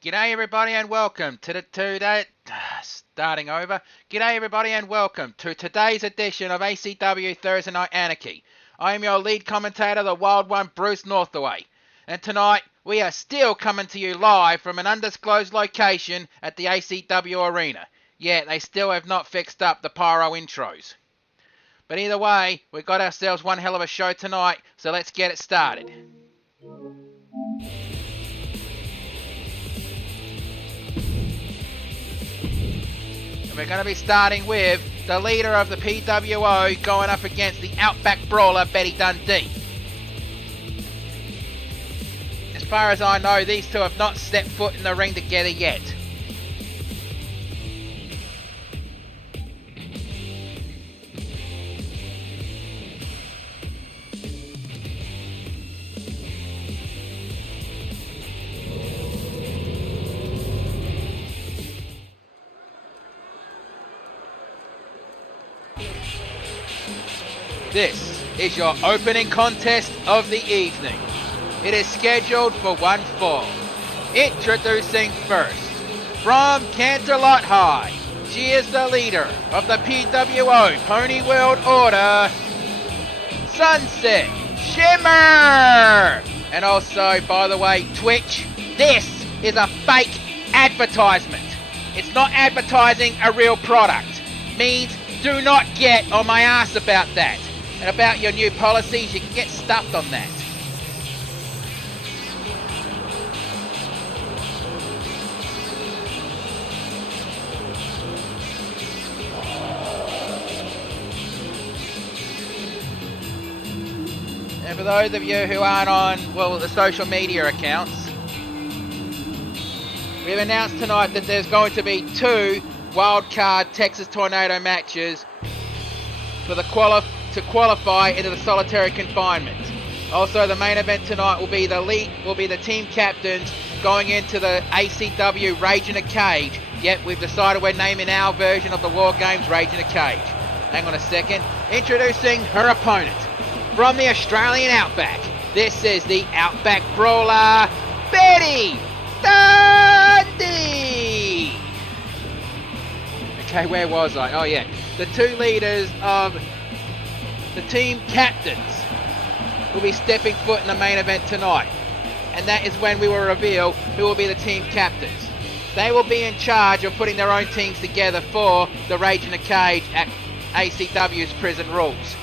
G'day everybody and welcome to starting over. G'day everybody and welcome to today's edition of ACW Thursday Night Anarchy. I am your lead commentator, the Wild One, Bruce Northaway. And tonight we are still coming to you live from an undisclosed location at the ACW Arena. Yeah, they still have not fixed up the pyro intros. But either way, we've got ourselves one hell of a show tonight, so let's get it started. We're going to be starting with the leader of the PWO going up against the Outback Brawler, Betty Dundee. As far as I know, these two have not stepped foot in the ring together yet. This is your opening contest of the evening. It is scheduled for one fall. Introducing first, from Canterlot High, she is the leader of the PWO Pony World Order, Sunset Shimmer! And also, by the way, Twitch, this is a fake advertisement. It's not advertising a real product. Means do not get on my ass about that. And about your new policies, you can get stuffed on that. And for those of you who aren't on, well, the social media accounts, we've announced tonight that there's going to be 2 wildcard Texas Tornado matches for the to qualify into the solitary confinement. Also, the main event tonight will be the team captains going into the ACW Rage in a Cage. Yet we've decided we're naming our version of the War Games Rage in a Cage. Hang on a second. Introducing her opponent from the Australian Outback. This is the Outback Brawler, Betty Dundee. Okay, where was I? Oh yeah, the 2 leaders of the team captains will be stepping foot in the main event tonight, and that is when we will reveal who will be the team captains. They will be in charge of putting their own teams together for the Rage in a Cage at ACW's Prison Rules.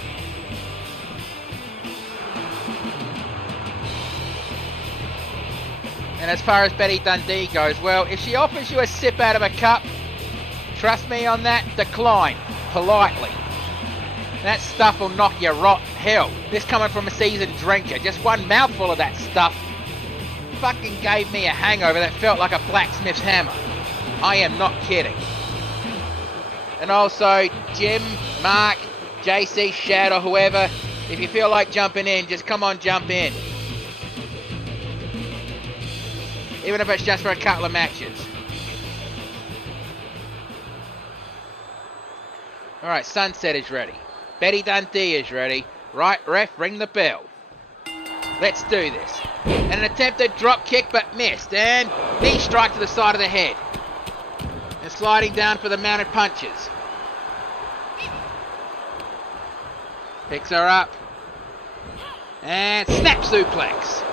And as far as Betty Dundee goes, well, if she offers you a sip out of a cup, trust me on that, decline politely. That stuff will knock you rot hell. This coming from a seasoned drinker, just one mouthful of that stuff fucking gave me a hangover that felt like a blacksmith's hammer. I am not kidding. And also, Jim, Mark, JC, Shad, or whoever, if you feel like jumping in, just come on, jump in. Even if it's just for a couple of matches. Alright, Sunset is ready. Betty Dundee is ready. Right, ref, ring the bell. Let's do this. And an attempted drop kick but missed. And knee strike to the side of the head. And sliding down for the mounted punches. Picks her up. And snap suplex.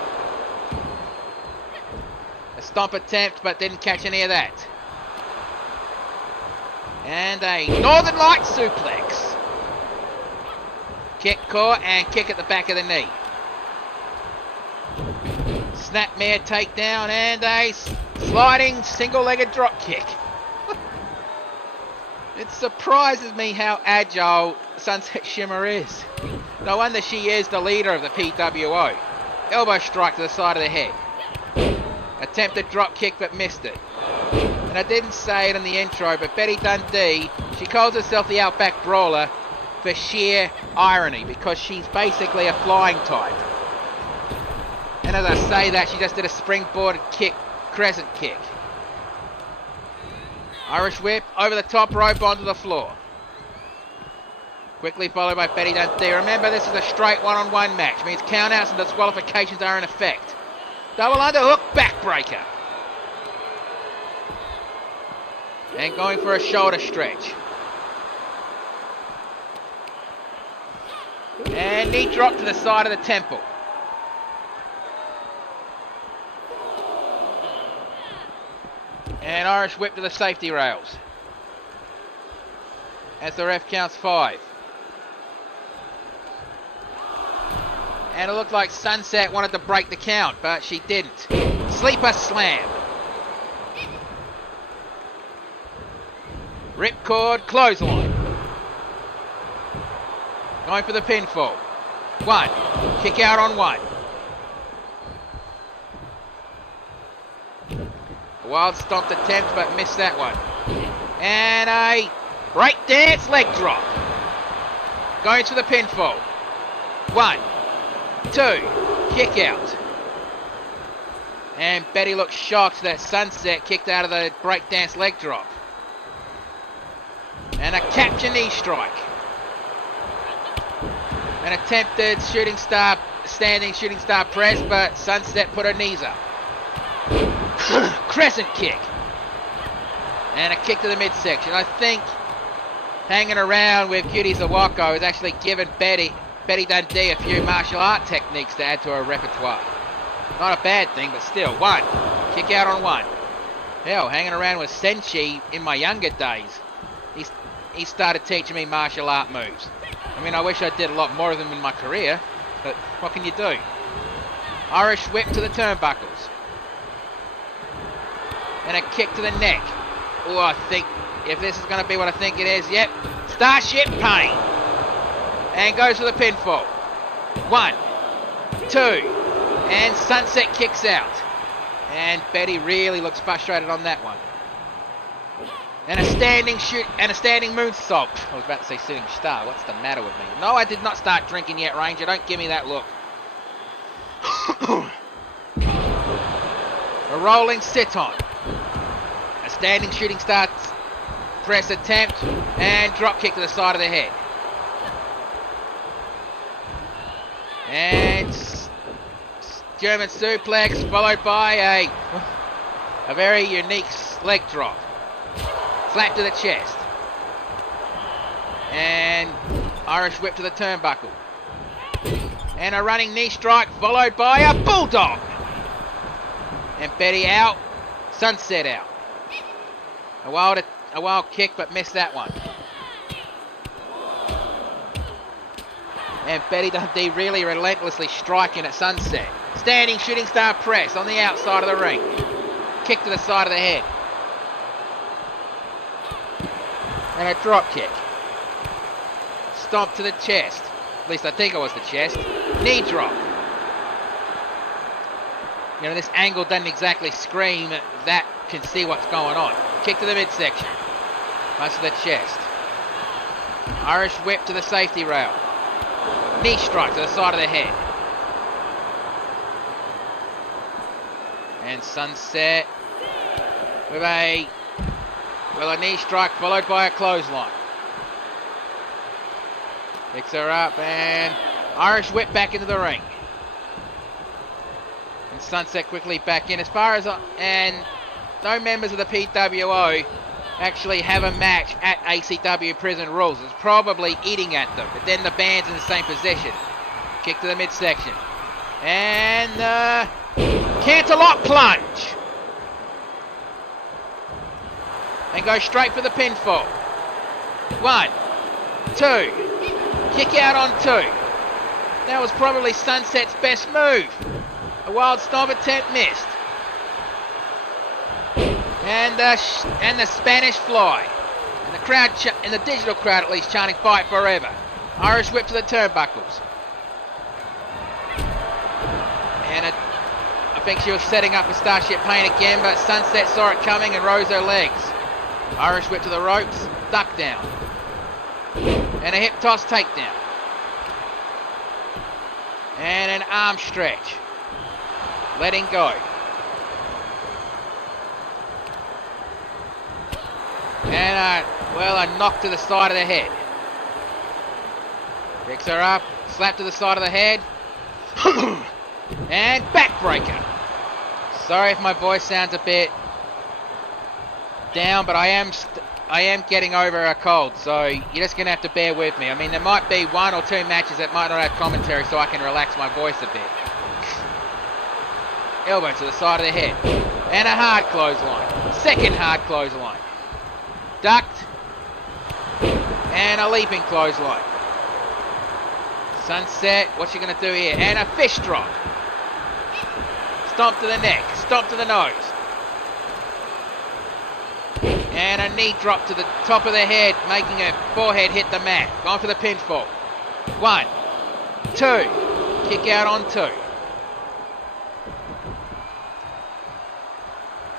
A stomp attempt but didn't catch any of that. And a Northern Light suplex. Kick caught and kick at the back of the knee. Snapmare takedown and a sliding single-legged drop kick. It surprises me how agile Sunset Shimmer is. No wonder she is the leader of the PWO. Elbow strike to the side of the head. Attempted drop kick but missed it. And I didn't say it in the intro, but Betty Dundee, she calls herself the Outback Brawler for sheer irony, because she's basically a flying type. And as I say that, she just did a springboard kick, crescent kick. Irish whip over the top rope onto the floor. Quickly followed by Betty Dundee. Remember, this is a straight one-on-one match. Means countouts and disqualifications are in effect. Double underhook, backbreaker. And going for a shoulder stretch. And knee drop to the side of the temple. And Irish whip to the safety rails. As the ref counts 5. And it looked like Sunset wanted to break the count, but she didn't. Sleeper slam. Ripcord clothesline. Going for the pinfall. 1. Kick out on 1. A wild stomp attempt, but missed that one. And a breakdance leg drop. Going to the pinfall. 1, 2, kick out. And Betty looks shocked that Sunset kicked out of the breakdance leg drop. And a capture knee strike. An attempted standing shooting star press, but Sunset put her knees up. Crescent kick. And a kick to the midsection. I think hanging around with Cutie Zawako has actually given Betty Dundee a few martial art techniques to add to her repertoire. Not a bad thing, but still. 1. Kick out on 1. Hell, hanging around with Senshi in my younger days, he started teaching me martial art moves. I mean, I wish I did a lot more of them in my career, but what can you do? Irish whip to the turnbuckles. And a kick to the neck. Oh, I think if this is going to be what I think it is, yep. Starship Pain. And goes for the pinfall. 1, 2, and Sunset kicks out. And Betty really looks frustrated on that one. And a standing moonsault. I was about to say shooting star. What's the matter with me? No, I did not start drinking yet, Ranger. Don't give me that look. A rolling sit-on. A standing shooting star press attempt. And drop kick to the side of the head. And German suplex followed by a very unique leg drop. Flat to the chest. And Irish whip to the turnbuckle. And a running knee strike followed by a bulldog. And Betty out. Sunset out. A wild kick, but missed that one. And Betty Dundee really relentlessly striking at Sunset. Standing shooting star press on the outside of the ring. Kick to the side of the head. And a drop kick. Stomp to the chest. At least I think it was the chest. Knee drop. You know, this angle doesn't exactly scream that can see what's going on. Kick to the midsection. Punch to the chest. Irish whip to the safety rail. Knee strike to the side of the head. And Sunset with a knee strike followed by a clothesline. Picks her up and Irish whip back into the ring. And Sunset quickly back in. And no members of the PWO actually have a match at ACW Prison Rules. It's probably eating at them. But then the band's in the same position. Kick to the midsection. And Canterlot plunge. And go straight for the pinfall. 1, 2. Kick out on 2. That was probably Sunset's best move. A wild stomp attempt missed. And the Spanish fly. And the crowd, in the digital crowd at least, chanting "Fight Forever." Irish whip to the turnbuckles. And I think she was setting up for Starship Pain again, but Sunset saw it coming and rose her legs. Irish whip to the ropes, duck down. And a hip toss takedown. And an arm stretch. Letting go. And a knock to the side of the head. Picks her up, slap to the side of the head. And backbreaker. Sorry if my voice sounds a bit down, but I am getting over a cold, so you're just going to have to bear with me. I mean, there might be 1 or 2 matches that might not have commentary, so I can relax my voice a bit. Elbow to the side of the head. And a hard clothesline. Second hard clothesline. Ducked. And a leaping clothesline. Sunset, what's she going to do here? And a fist drop. Stomp to the neck. Stomp to the nose. And a knee drop to the top of the head, making her forehead hit the mat. Going for the pinfall. 1, 2. Kick out on 2.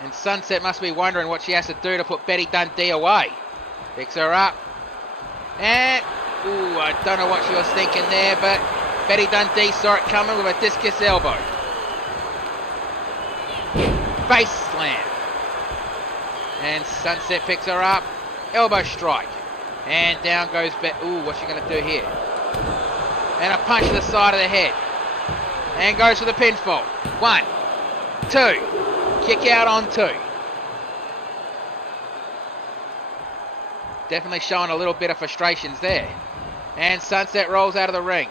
And Sunset must be wondering what she has to do to put Betty Dundee away. Picks her up. And, ooh, I don't know what she was thinking there, but Betty Dundee saw it coming with a discus elbow. Face slam. And Sunset picks her up. Elbow strike. And down goes ooh, what's she going to do here? And a punch to the side of the head. And goes for the pinfall. 1, 2. Kick out on 2. Definitely showing a little bit of frustrations there. And Sunset rolls out of the ring.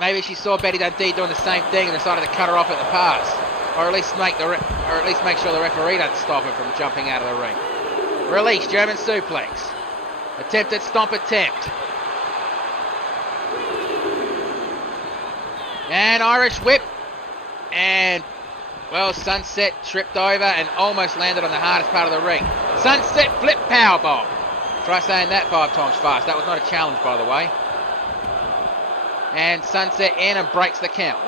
Maybe she saw Betty Dundee doing the same thing and decided to cut her off at the pass. Or at least make sure the referee doesn't stop her from jumping out of the ring. Release, German suplex. Attempted stomp attempt. And Irish whip. And, well, Sunset tripped over and almost landed on the hardest part of the ring. Sunset flip powerbomb. Try saying that 5 times fast. That was not a challenge, by the way. And Sunset in and breaks the count.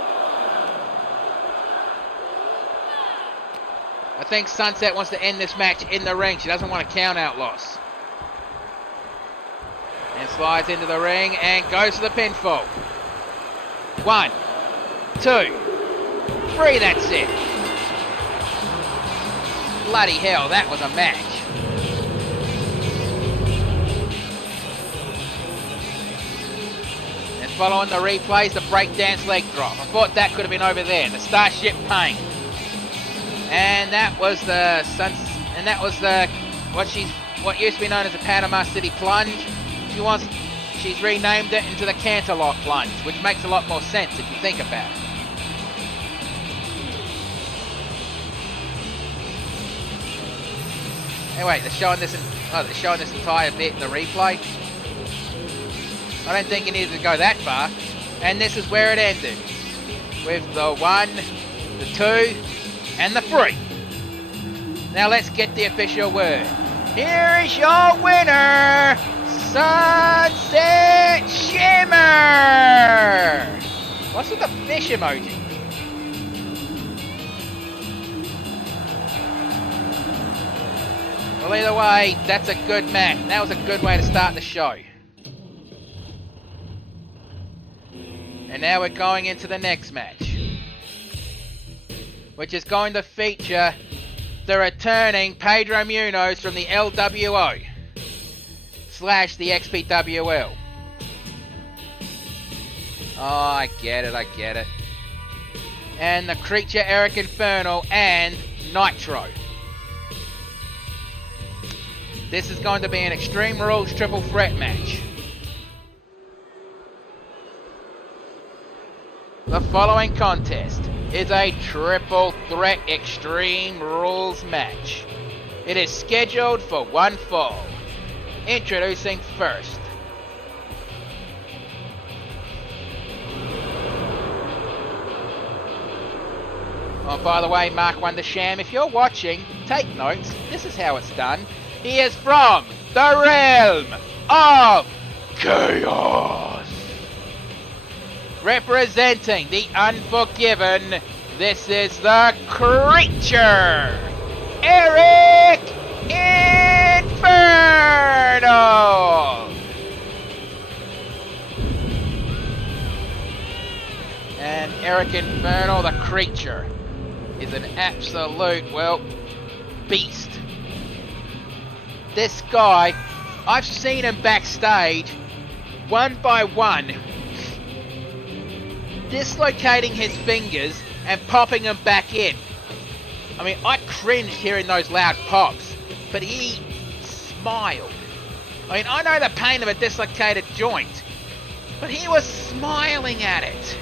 I think Sunset wants to end this match in the ring. She doesn't want a count-out loss. And slides into the ring and goes to the pinfall. 1, 2, 3, that's it. Bloody hell, that was a match. And following the replays, the breakdance leg drop. I thought that could have been over there. The Starship Pain. And that was what used to be known as the Panama City Plunge. She's renamed it into the Canterlot Plunge, which makes a lot more sense if you think about it. Anyway, they're showing this entire bit in the replay. I don't think it needed to go that far. And this is where it ended. With the 1, the 2, and the 3. Now let's get the official word. Here is your winner, Sunset Shimmer! What's with the fish emoji? Well, either way, that's a good match. That was a good way to start the show. And now we're going into the next match, which is going to feature the returning Pedro Munoz from the LWO / the XPWL. Oh, I get it. And the Creature Eric Infernal and Nitro. This is going to be an Extreme Rules triple threat match. The following contest is a triple threat Extreme Rules match. It is scheduled for one fall. Introducing first. Oh, by the way, Mark Wondersham, if you're watching, take notes. This is how it's done. He is from the realm of chaos. Representing the Unforgiven, this is the Creature, Eric Infernal. And Eric Infernal, the Creature, is an absolute, well, beast. This guy, I've seen him backstage, one by one, dislocating his fingers and popping them back in. I mean, I cringed hearing those loud pops, but he smiled. I mean, I know the pain of a dislocated joint, but he was smiling at it.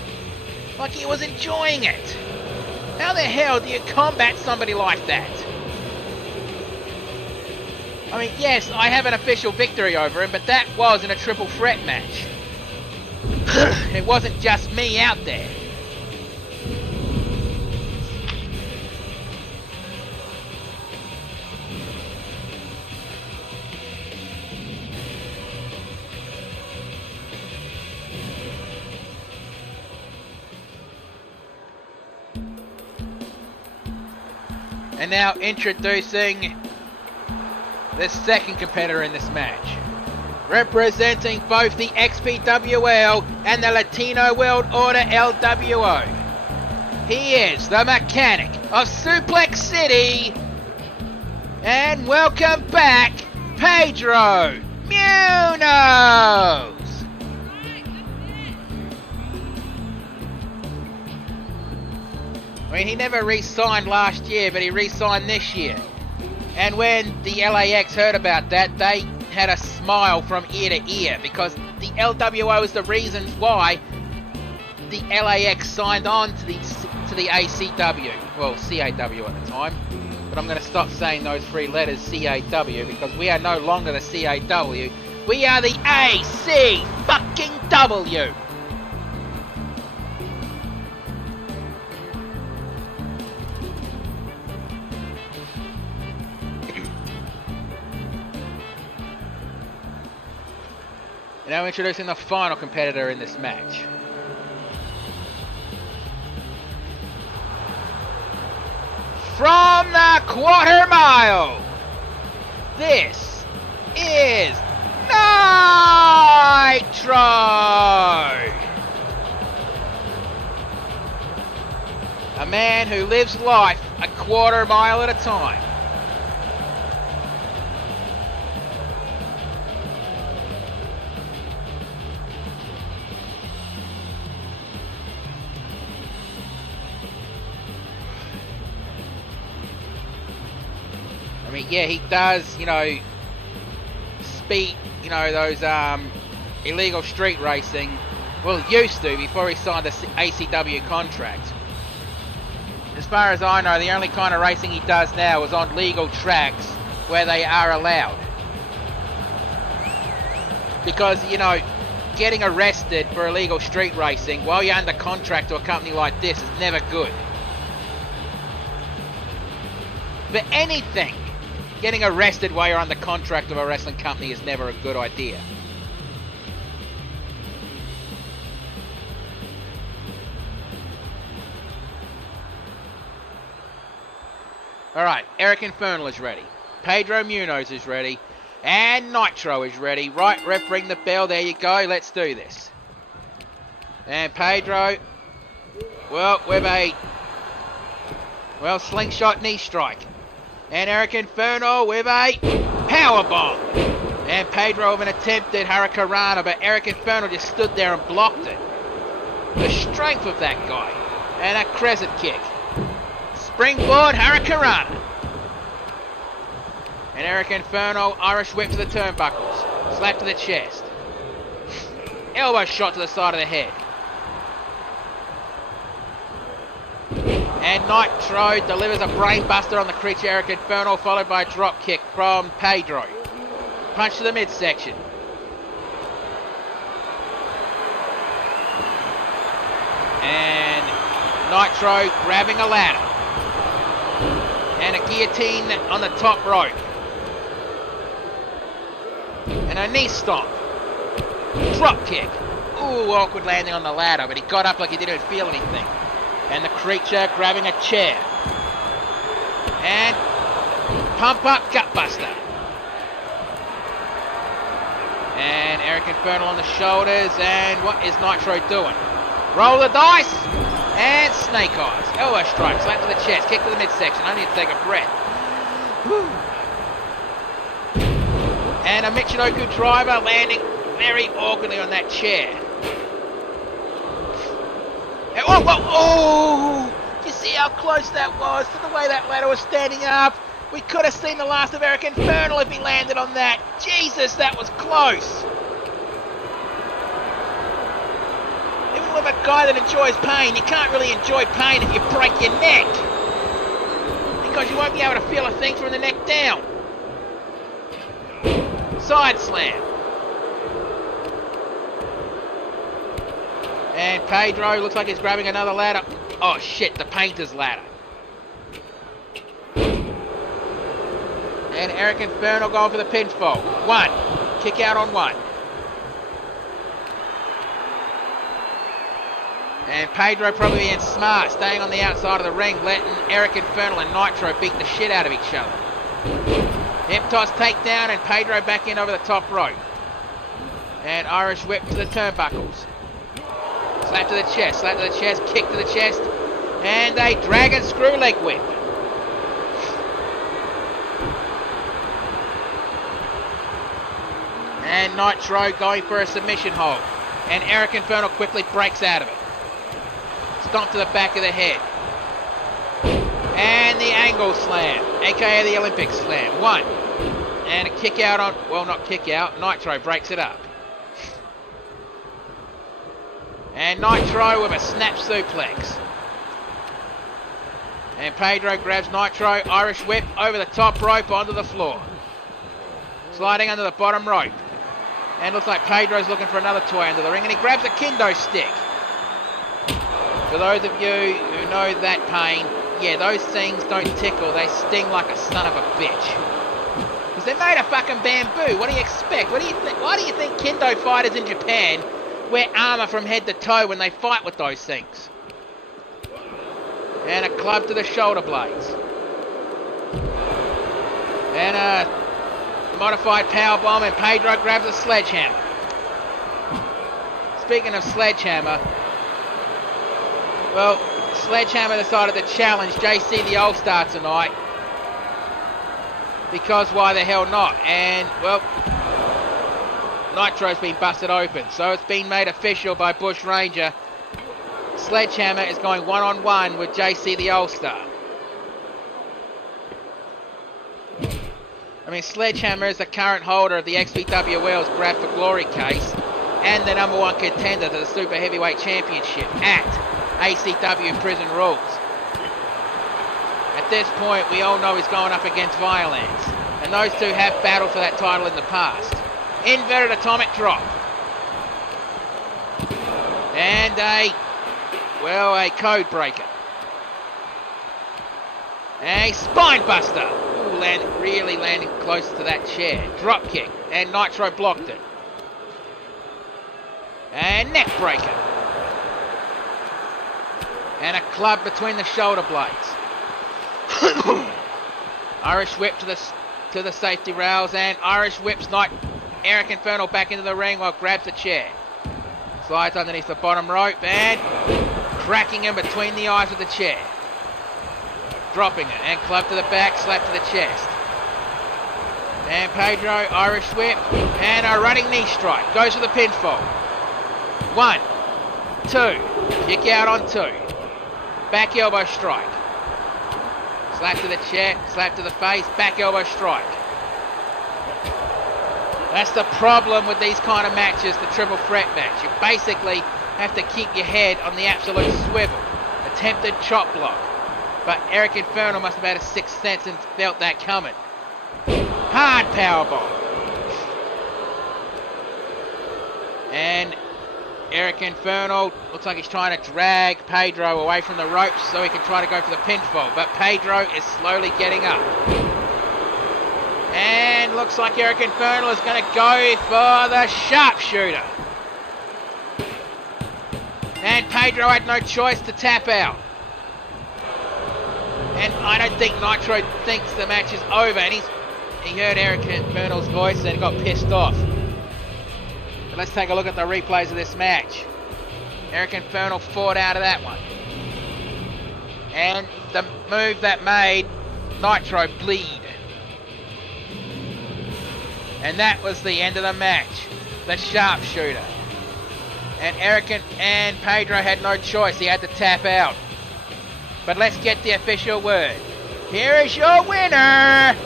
Like he was enjoying it. How the hell do you combat somebody like that? I mean, yes, I have an official victory over him, but that was in a triple threat match. It wasn't just me out there. And now introducing the second competitor in this match. Representing both the XPWL and the Latino World Order LWO. He is the mechanic of Suplex City. And welcome back, Pedro Munoz. I mean, he never re-signed last year, but he re-signed this year. And when the LAX heard about that, they had a smile from ear to ear, because the LWO is the reasons why the LAX signed on to the ACW. Well, CAW at the time. But I'm going to stop saying those three letters, CAW, because we are no longer the CAW. We are the ACW. Now introducing the final competitor in this match. From the quarter mile, this is Nitro! A man who lives life a quarter mile at a time. I mean, yeah, he does, speed, those illegal street racing. Well, used to before he signed the ACW contract. As far as I know, the only kind of racing he does now is on legal tracks where they are allowed. Because, getting arrested for illegal street racing while you're under contract to a company like this is never good. For anything, getting arrested while you're under contract of a wrestling company is never a good idea. Alright, Eric Infernal is ready. Pedro Munoz is ready. And Nitro is ready. Right, ref, ring the bell. There you go. Let's do this. And Pedro, well, with a slingshot knee strike. And Eric Inferno with a powerbomb. And Pedro with an attempted Hurricanrana, but Eric Inferno just stood there and blocked it. The strength of that guy. And a crescent kick. Springboard Hurricanrana. And Eric Inferno, Irish whip to the turnbuckles. Slap to the chest. Elbow shot to the side of the head. And Nitro delivers a brainbuster on the creature Eric Inferno, followed by a drop kick from Pedro. Punch to the midsection. And Nitro grabbing a ladder. And a guillotine on the top rope. And a knee stomp. Drop kick. Ooh, awkward landing on the ladder, but he got up like he didn't feel anything. And the creature grabbing a chair. And pump up gutbuster. And Eric Inferno on the shoulders. And what is Nitro doing? Roll the dice. And snake eyes. Elbow strike. Slap to the chest. Kick to the midsection. I need to take a breath. Whew. And a Michinoku driver landing very awkwardly on that chair. And, oh! You see how how close that was to the way that ladder was standing up. We could have seen the last of Eric Infernal if he landed on that. Jesus, that was close. Even with a guy that enjoys pain, you can't really enjoy pain if you break your neck. Because you won't be able to feel a thing from the neck down. Side slam. And Pedro looks like he's grabbing another ladder. Oh shit, the painter's ladder. And Eric Infernal going for the pinfall. One. Kick out on one. And Pedro probably being smart, staying on the outside of the ring, letting Eric Infernal and Nitro beat the shit out of each other. Hip toss takedown and Pedro back in over the top rope. And Irish whip to the turnbuckles. Slap to the chest, kick to the chest. And a dragon screw leg whip. And Nitro going for a submission hold. And Eric Infernal quickly breaks out of it. Stomp to the back of the head. And the angle slam, aka the Olympic slam. One. And a kick out on, well, not kick out, Nitro breaks it up. And Nitro with a snap suplex. And Pedro grabs Nitro, Irish whip over the top rope onto the floor. Sliding under the bottom rope. And looks like Pedro's looking for another toy under the ring, and he grabs a kendo stick. For those of you who know that pain, yeah, those things don't tickle, they sting like a son of a bitch. Because they're made of fucking bamboo, what do you expect? What do you think? Why do you think kendo fighters in Japan wear armour from head to toe when they fight with those things? And a club to the shoulder blades. And a modified powerbomb, and Pedro grabs a sledgehammer. Speaking of sledgehammer, well, Sledgehammer decided to challenge JC the All-Star tonight. Because why the hell not? And, well, Nitro's been busted open. So it's been made official by Bush Ranger. Sledgehammer is going one-on-one with JC the All-Star. I mean, Sledgehammer is the current holder of the XPW World's Grab for Glory case and the #1 contender to the Super Heavyweight Championship at ACW Prison Rules. At this point, we all know he's going up against Violence, and those two have battled for that title in the past. Inverted atomic drop. And a code breaker. A spine buster. Ooh, really landing close to that chair. Drop kick, and Nitro blocked it. And neck breaker. And a club between the shoulder blades. Irish whip to the safety rails, and Irish whips Eric Infernal back into the ring while grabs the chair. Slides underneath the bottom rope and cracking him between the eyes of the chair. Dropping it, and club to the back, slap to the chest. And Pedro, Irish whip, and a running knee strike. Goes for the pinfall. 1, 2, kick out on 2. Back elbow strike. Slap to the chest, slap to the face, back elbow strike. That's the problem with these kind of matches, the triple threat match. You basically have to keep your head on the absolute swivel. Attempted chop block. But Eric Infernal must have had a sixth sense and felt that coming. Hard powerbomb. And Eric Infernal looks like he's trying to drag Pedro away from the ropes so he can try to go for the pinfall. But Pedro is slowly getting up. And looks like Eric Infernal is going to go for the sharpshooter. And Pedro had no choice to tap out. And I don't think Nitro thinks the match is over. And he heard Eric Infernal's voice and got pissed off. But let's take a look at the replays of this match. Eric Infernal fought out of that one. And the move that made Nitro bleed. And that was the end of the match. The sharpshooter. And Eric and Pedro had no choice. He had to tap out. But let's get the official word. Here is your winner,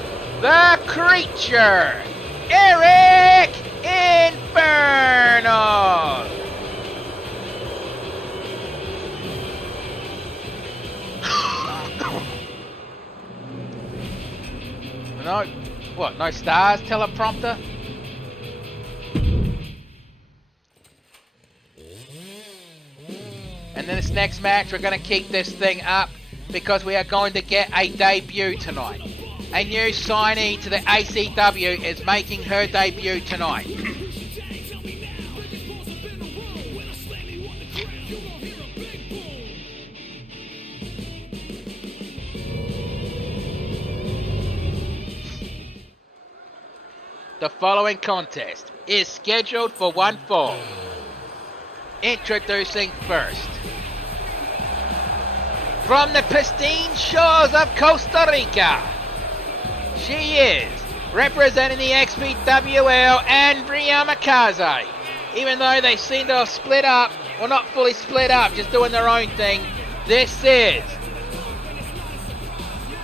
the Creature, Eric Inferno. No, what? No stars? Teleprompter? And then this next match, we're going to keep this thing up because we are going to get a debut tonight. A new signee to the ACW is making her debut tonight. The following contest is scheduled for one fall. Introducing first, from the pristine shores of Costa Rica, she is representing the XPWL and Briamakaze. Even though they seem to have split up, well, not fully split up, just doing their own thing, this is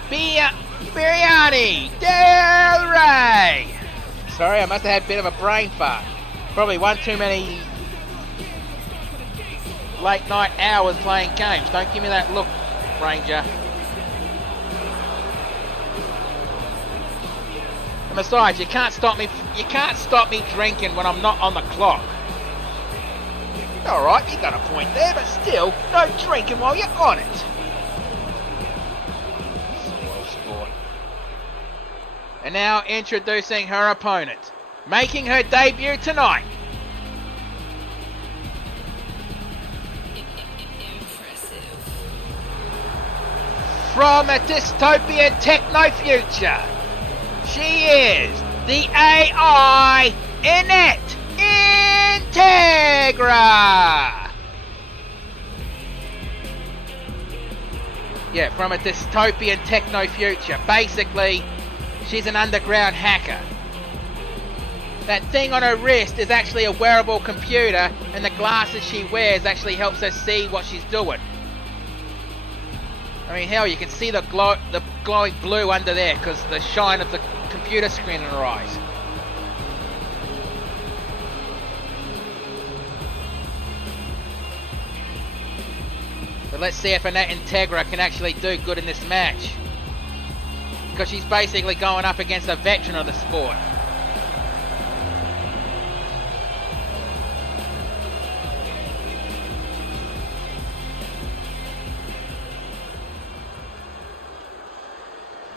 Brianni Del Rey. Sorry, I must have had a bit of a brain fart. Probably one too many late night hours playing games. Don't give me that look, Ranger. And besides, you can't stop me drinking when I'm not on the clock. Alright, you got a point there, but still, no drinking while you're on it. Sport. And now introducing her opponent, making her debut tonight. From a dystopian techno future, she is the AI Annette Integra. Yeah, from a dystopian techno future. Basically, she's an underground hacker. That thing on her wrist is actually a wearable computer, and the glasses she wears actually helps her see what she's doing. I mean, hell, you can see the glowing blue under there because the shine of the computer screen in her eyes. But let's see if Annette Integra can actually do good in this match, because she's basically going up against a veteran of the sport.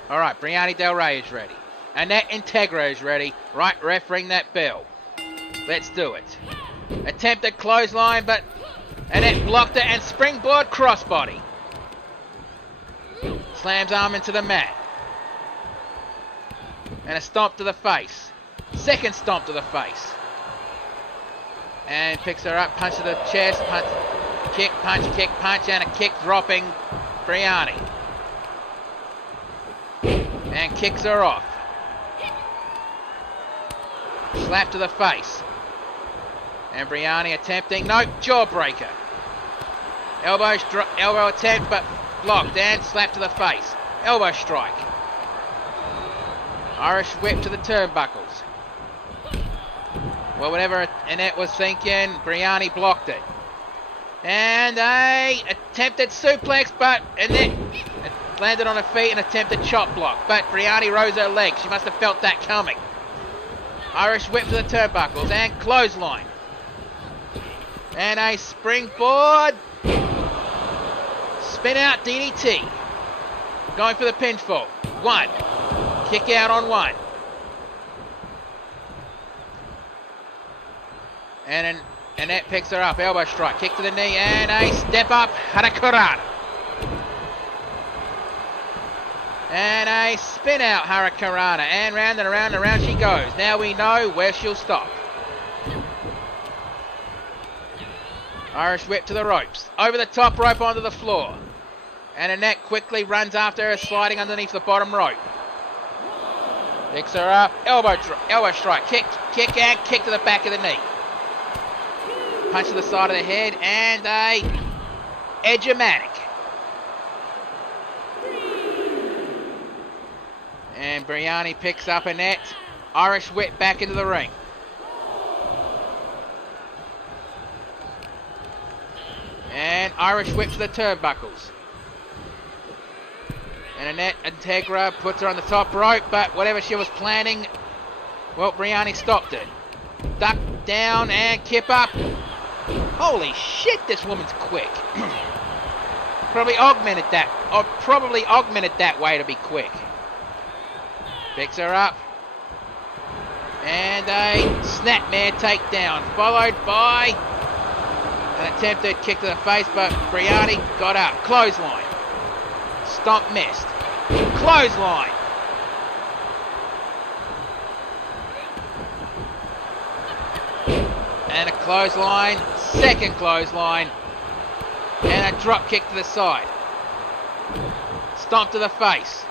Alright, Brianni Del Rey is ready. Annette Integra is ready. Right, ref, ring that bell. Let's do it. Attempted clothesline, but Annette blocked it and springboard crossbody. Slams arm into the mat. And a stomp to the face. Second stomp to the face. And picks her up, punch to the chest, punch, kick, punch, and a kick dropping Brianni. And kicks her off. Slap to the face. And Brianni attempting, no, jawbreaker. Elbow attempt, but blocked, and slap to the face. Elbow strike. Irish whip to the turnbuckles. Well, whatever Annette was thinking, Brianni blocked it. And a attempted suplex, but Annette landed on her feet and attempted chop block. But Brianni rose her leg. She must have felt that coming. Irish whip to the turnbuckles and clothesline. And a springboard. Spin out DDT. Going for the pinfall. One. Kick out on one. And Annette picks her up. Elbow strike. Kick to the knee and a step up. Harakarana. And a spin out Harakarana. And round and around and around she goes. Now we know where she'll stop. Irish whip to the ropes. Over the top rope onto the floor. And Annette quickly runs after her, sliding underneath the bottom rope. Picks her up. Elbow strike. Kick and kick to the back of the knee. Punch to the side of the head and a edge-o-matic. And Brianni picks up Annette. Irish whip back into the ring. And Irish whip to the turnbuckles. And Annette Integra puts her on the top rope, but whatever she was planning, well, Brianni stopped it. Duck down and kip up. Holy shit, this woman's quick. Probably augmented that way to be quick. Picks her up. And a snapmare takedown, followed by an attempted kick to the face, but Brianni got up. Clothesline. Stomp missed. Clothesline. And a clothesline. Second clothesline. And a drop kick to the side. Stomp to the face.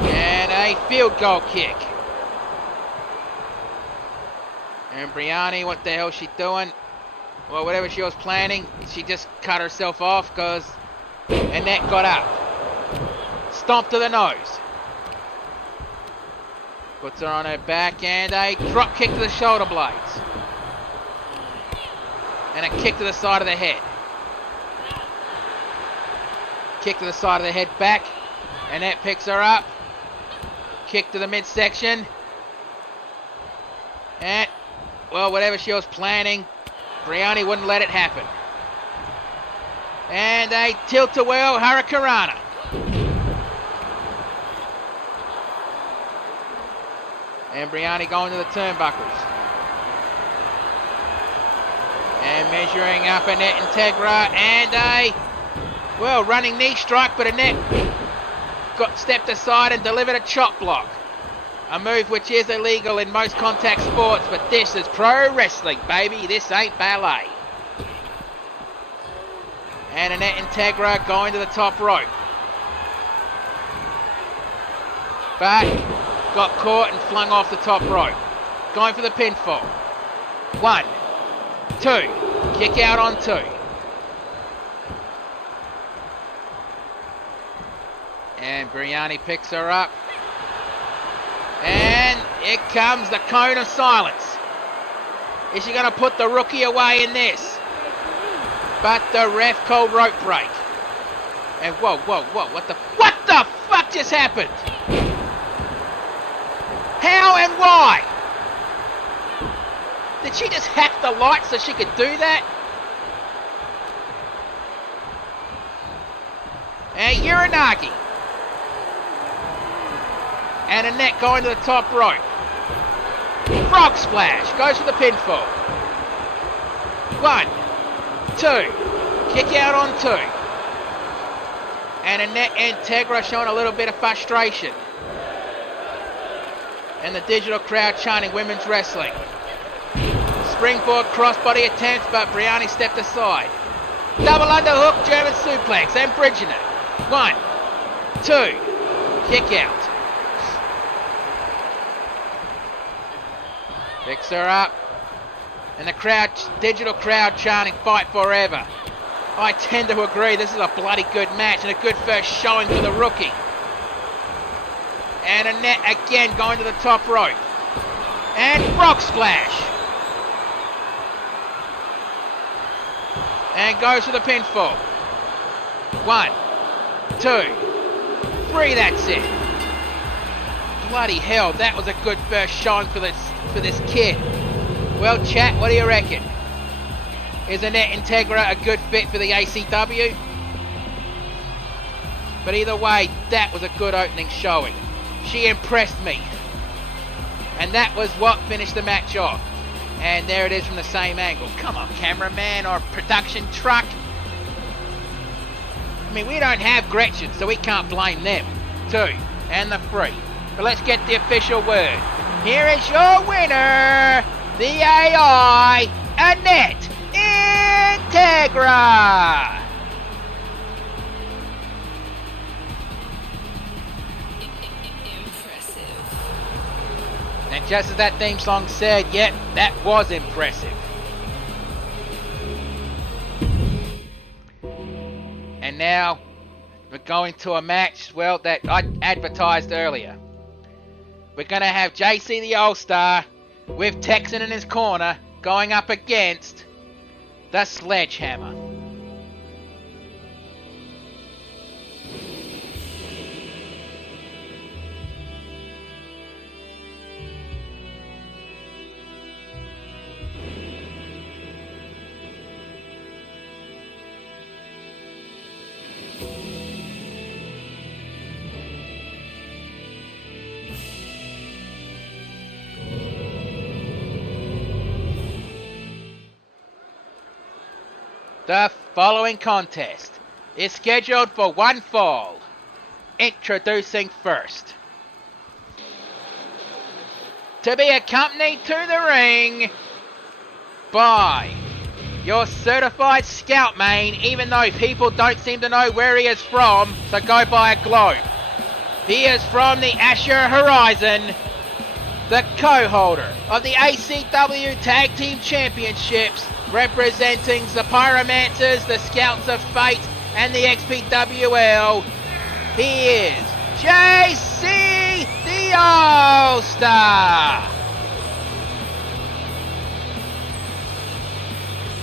And a field goal kick. And Brianni, what the hell is she doing? Well, whatever she was planning, she just cut herself off because Annette got up. Stomp to the nose. Puts her on her back and a drop kick to the shoulder blades. And a kick to the side of the head. Kick to the side of the head back. Annette picks her up. Kick to the midsection. And, well, whatever she was planning, Brianni wouldn't let it happen. And a tilt-a-whirl hurricanrana. And Brianni going to the turnbuckles. And measuring up Annette Integra. And a, well, running knee strike, but Annette got stepped aside and delivered a chop block. A move which is illegal in most contact sports, but this is pro wrestling, baby. This ain't ballet. And Annette Integra going to the top rope. But got caught and flung off the top rope. Going for the pinfall. 1, 2. Kick out on 2. And Brianni picks her up. And here comes the cone of silence. Is she going to put the rookie away in this? But the ref called rope break. And whoa, what the fuck just happened? How and why? Did she just hack the lights so she could do that? And Uranagi. And Annette going to the top rope. Frog splash. Goes for the pinfall. 1, 2. Kick out on 2. And Annette Integra showing a little bit of frustration. And the digital crowd chanting women's wrestling. Springboard crossbody attempts, but Brianni stepped aside. Double underhook German suplex and bridging it. 1, 2. Kick out. Picks her up. And the crowd, digital crowd chanting fight forever. I tend to agree, this is a bloody good match and a good first showing for the rookie. And Annette again going to the top rope. And frog splash. And goes for the pinfall. 1, 2, 3, that's it. Bloody hell, that was a good first showing for this kid. Well, chat, what do you reckon? Is Annette Integra a good fit for the ACW? But either way, that was a good opening showing. She impressed me. And that was what finished the match off. And there it is from the same angle. Come on, cameraman or production truck. I mean, we don't have Gretchen, so we can't blame them. 2 and the 3. But let's get the official word. Here is your winner, the AI, Annette Integra. Impressive. And just as that theme song said, yep, that was impressive. And now, we're going to a match, well, that I advertised earlier. We're going to have JC the All-Star with Texan in his corner going up against the Sledgehammer. The following contest is scheduled for one fall. Introducing first, to be accompanied to the ring by your certified scout main, even though people don't seem to know where he is from, so go by a globe. He is from the Asher Horizon, the co-holder of the ACW Tag Team Championships, representing the Pyromancers, the Scouts of Fate, and the XPWL. He is JC the All-Star.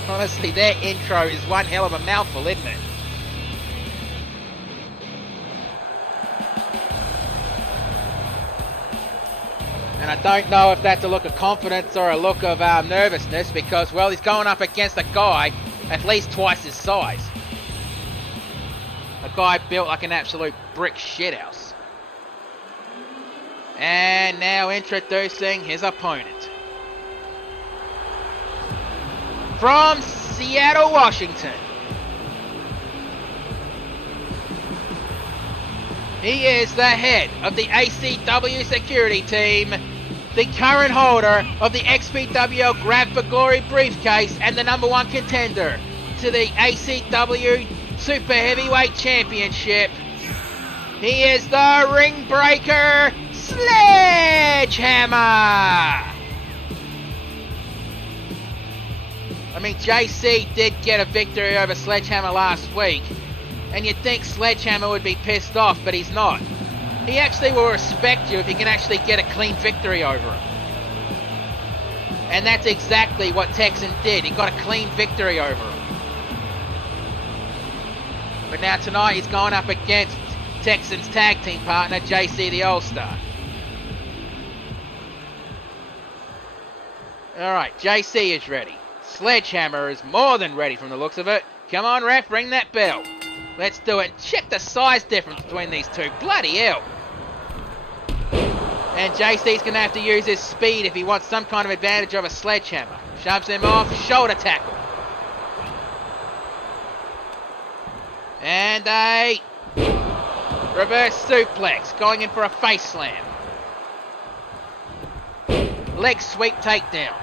Honestly, their intro is one hell of a mouthful, isn't it? And I don't know if that's a look of confidence or a look of nervousness, because, well, he's going up against a guy at least twice his size. A guy built like an absolute brick shithouse. And now introducing his opponent. From Seattle, Washington. He is the head of the ACW security team, the current holder of the XPWL Grab for Glory briefcase, and the #1 contender to the ACW Super Heavyweight Championship. He is the ring breaker, Sledgehammer. I mean, JC did get a victory over Sledgehammer last week, and you'd think Sledgehammer would be pissed off, but he's not. He actually will respect you if you can actually get a clean victory over him. And that's exactly what Texan did. He got a clean victory over him. But now tonight he's going up against Texan's tag team partner, JC the All-Star. Alright, JC is ready. Sledgehammer is more than ready from the looks of it. Come on, ref, ring that bell. Let's do it. Check the size difference between these two. Bloody hell. And JC's going to have to use his speed if he wants some kind of advantage over Sledgehammer. Shoves him off. Shoulder tackle. And a reverse suplex. Going in for a face slam. Leg sweep takedown.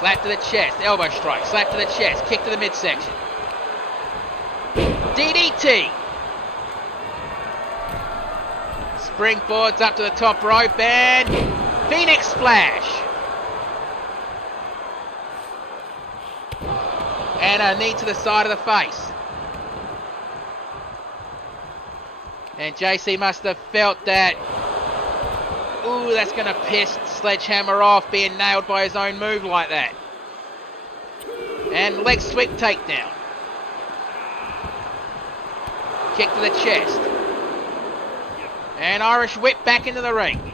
Slap to the chest. Elbow strike. Slap to the chest. Kick to the midsection. DDT. Springboards up to the top rope and Phoenix Splash. And a knee to the side of the face. And JC must have felt that. Ooh, that's going to piss Sledgehammer off, being nailed by his own move like that. And leg sweep takedown. Kick to the chest. And Irish whip back into the ring.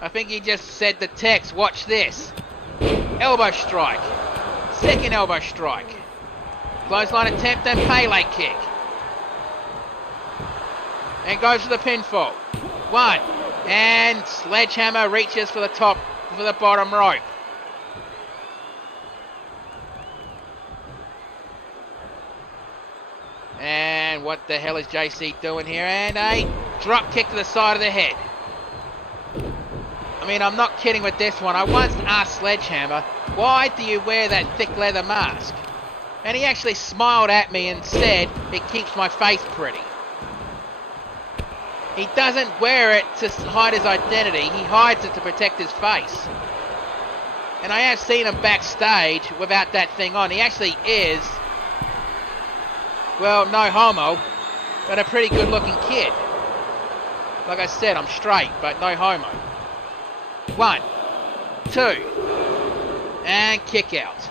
I think he just said to Tex, watch this. Elbow strike. Second elbow strike. Clothesline attempt and Pele kick. And goes for the pinfall. One. And Sledgehammer reaches for the top, for the bottom rope. And what the hell is JC doing here? And a drop kick to the side of the head. I mean, I'm not kidding with this one. I once asked Sledgehammer, why do you wear that thick leather mask? And he actually smiled at me and said, it keeps my face pretty. He doesn't wear it to hide his identity. He hides it to protect his face. And I have seen him backstage without that thing on. He actually is, well, no homo, but a pretty good looking kid. Like I said, I'm straight, but no homo. 1, 2, and kick out.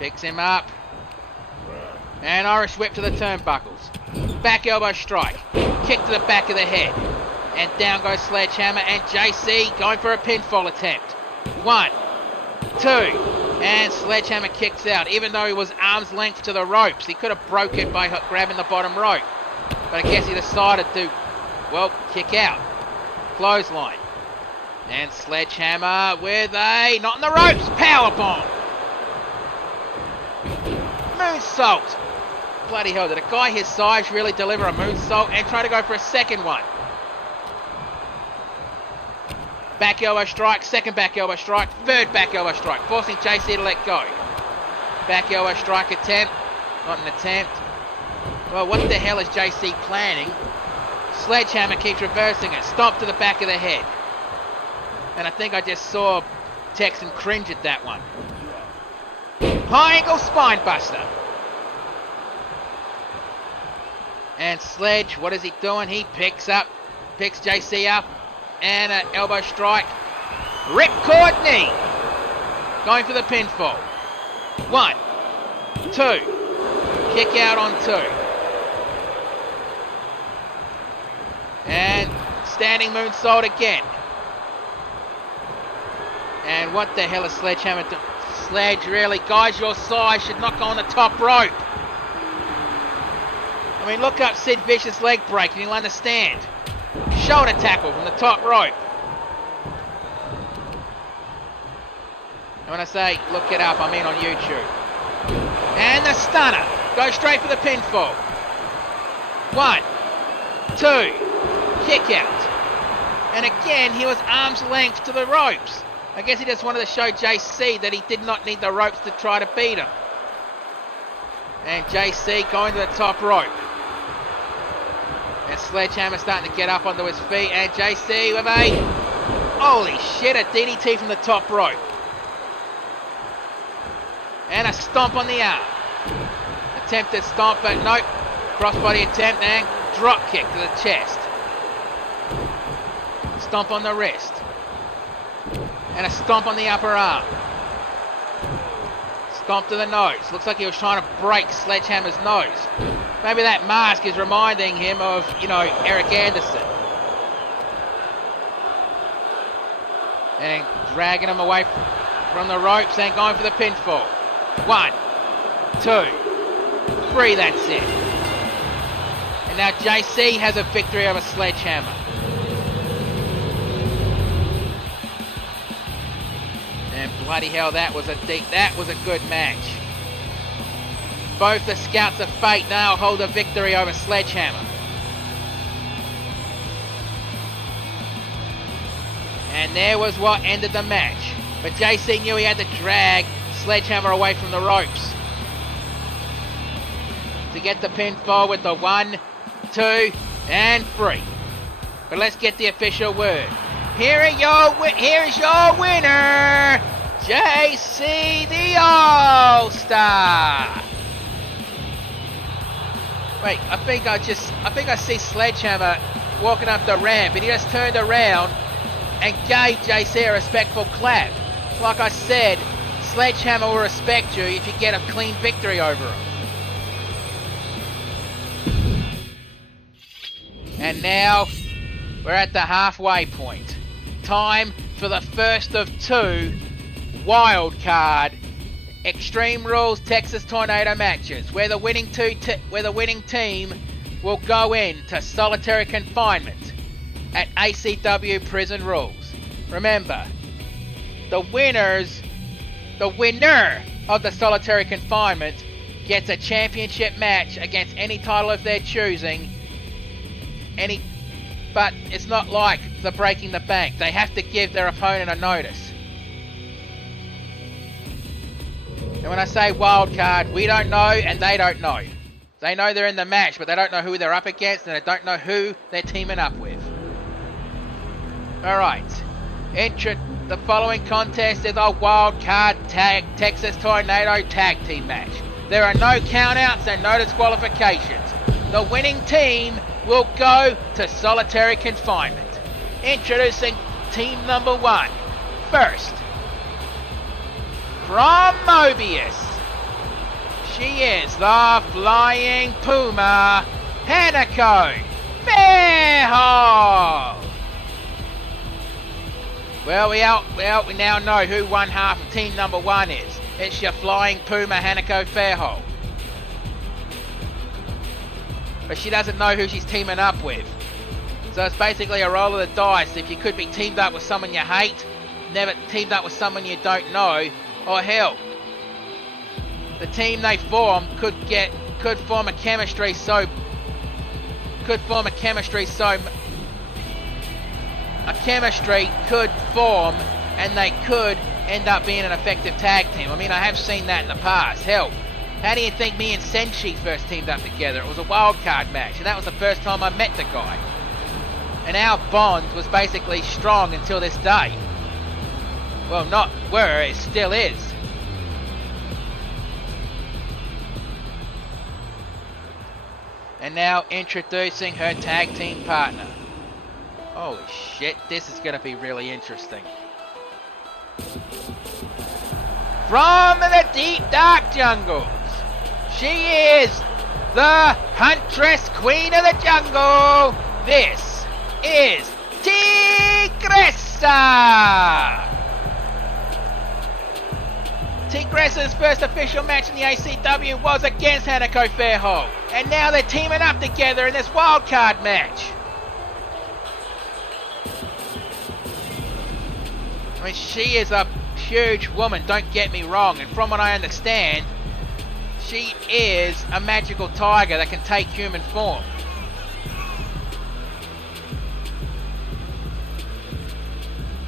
Picks him up. And Irish whip to the turnbuckles. Back elbow strike. Kick to the back of the head. And down goes Sledgehammer, and JC going for a pinfall attempt. 1, 2, and Sledgehammer kicks out, even though he was arm's length to the ropes. He could have broke it by grabbing the bottom rope. But I guess he decided to, well, kick out. Clothesline. And Sledgehammer with a, not in the ropes, powerbomb. Moonsault. Bloody hell, did a guy his size really deliver a moonsault and try to go for a second one? Back elbow strike, second back elbow strike, third back elbow strike, forcing JC to let go. Back elbow strike attempt, not an attempt. Well, what the hell is JC planning? Sledgehammer keeps reversing it, stomp to the back of the head. And I think I just saw Texan cringe at that one. High angle spine buster. And Sledge, what is he doing? He picks JC up, and an elbow strike. Ripcord knee. Going for the pinfall. 1, 2. Kick out on 2. And standing moonsault again. And what the hell is Sledgehammer doing? Sledge, really? Guys your size should not go on the top rope. I mean, look up Sid Vicious leg break and you'll understand. Shoulder tackle from the top rope. And when I say look it up, I mean on YouTube. And the stunner. Go straight for the pinfall. 1, 2. Kick out. And again, he was arm's length to the ropes. I guess he just wanted to show JC that he did not need the ropes to try to beat him. And JC going to the top rope. And Sledgehammer starting to get up onto his feet. And JC with a, holy shit, a DDT from the top rope. And a stomp on the arm. Attempted stomp, but nope. Crossbody attempt and drop kick to the chest. Stomp on the wrist. And a stomp on the upper arm. Stomp to the nose. Looks like he was trying to break Sledgehammer's nose. Maybe that mask is reminding him of, you know, Eric Anderson. And dragging him away from the ropes and going for the pinfall. 1, 2, 3, that's it. And now JC has a victory over Sledgehammer. And bloody hell, that was a good match. Both the Scouts of Fate now hold a victory over Sledgehammer. And there was what ended the match. But JC knew he had to drag Sledgehammer away from the ropes to get the pinfall with the 1, 2, and 3. But let's get the official word. Here's your winner, JC the All-Star. Wait, I think I see Sledgehammer walking up the ramp, and he just turned around and gave JC a respectful clap. Like I said, Sledgehammer will respect you if you get a clean victory over him. And now we're at the halfway point. Time for the first of 2 wild card Extreme Rules Texas Tornado matches, where the winning team will go into solitary confinement at ACW Prison Rules. Remember, the winner of the solitary confinement gets a championship match against any title of their choosing. But it's not like the Breaking the Bank. They have to give their opponent a notice. And when I say wild card, we don't know and they don't know. They know they're in the match, but they don't know who they're up against and they don't know who they're teaming up with. Alright. The following contest is a wild card Texas Tornado tag team match. There are no countouts and no disqualifications. The winning team will go to solitary confinement. Introducing team number 1. First, from Mobius, she is the Flying Puma, Hanako Fairhall. Well, we now know who one half of team number 1 is. It's your Flying Puma, Hanako Fairhall. But she doesn't know who she's teaming up with. So it's basically a roll of the dice. If you could be teamed up with someone you hate, never teamed up with someone you don't know, or hell, the team they form could form a chemistry so could form and they could end up being an effective tag team. I mean, I have seen that in the past. Hell, how do you think me and Senshi first teamed up together? It was a wild card match, and that was the first time I met the guy. And our bond was basically strong until this day. Well, not were, it still is. And now introducing her tag team partner. Holy shit, this is going to be really interesting. From the deep dark jungles, she is the Huntress Queen of the Jungle. This is Tigressa. Tigressa's first official match in the ACW was against Hanako Fairhall, and now they're teaming up together in this wildcard match. I mean, she is a huge woman, don't get me wrong, and from what I understand, she is a magical tiger that can take human form.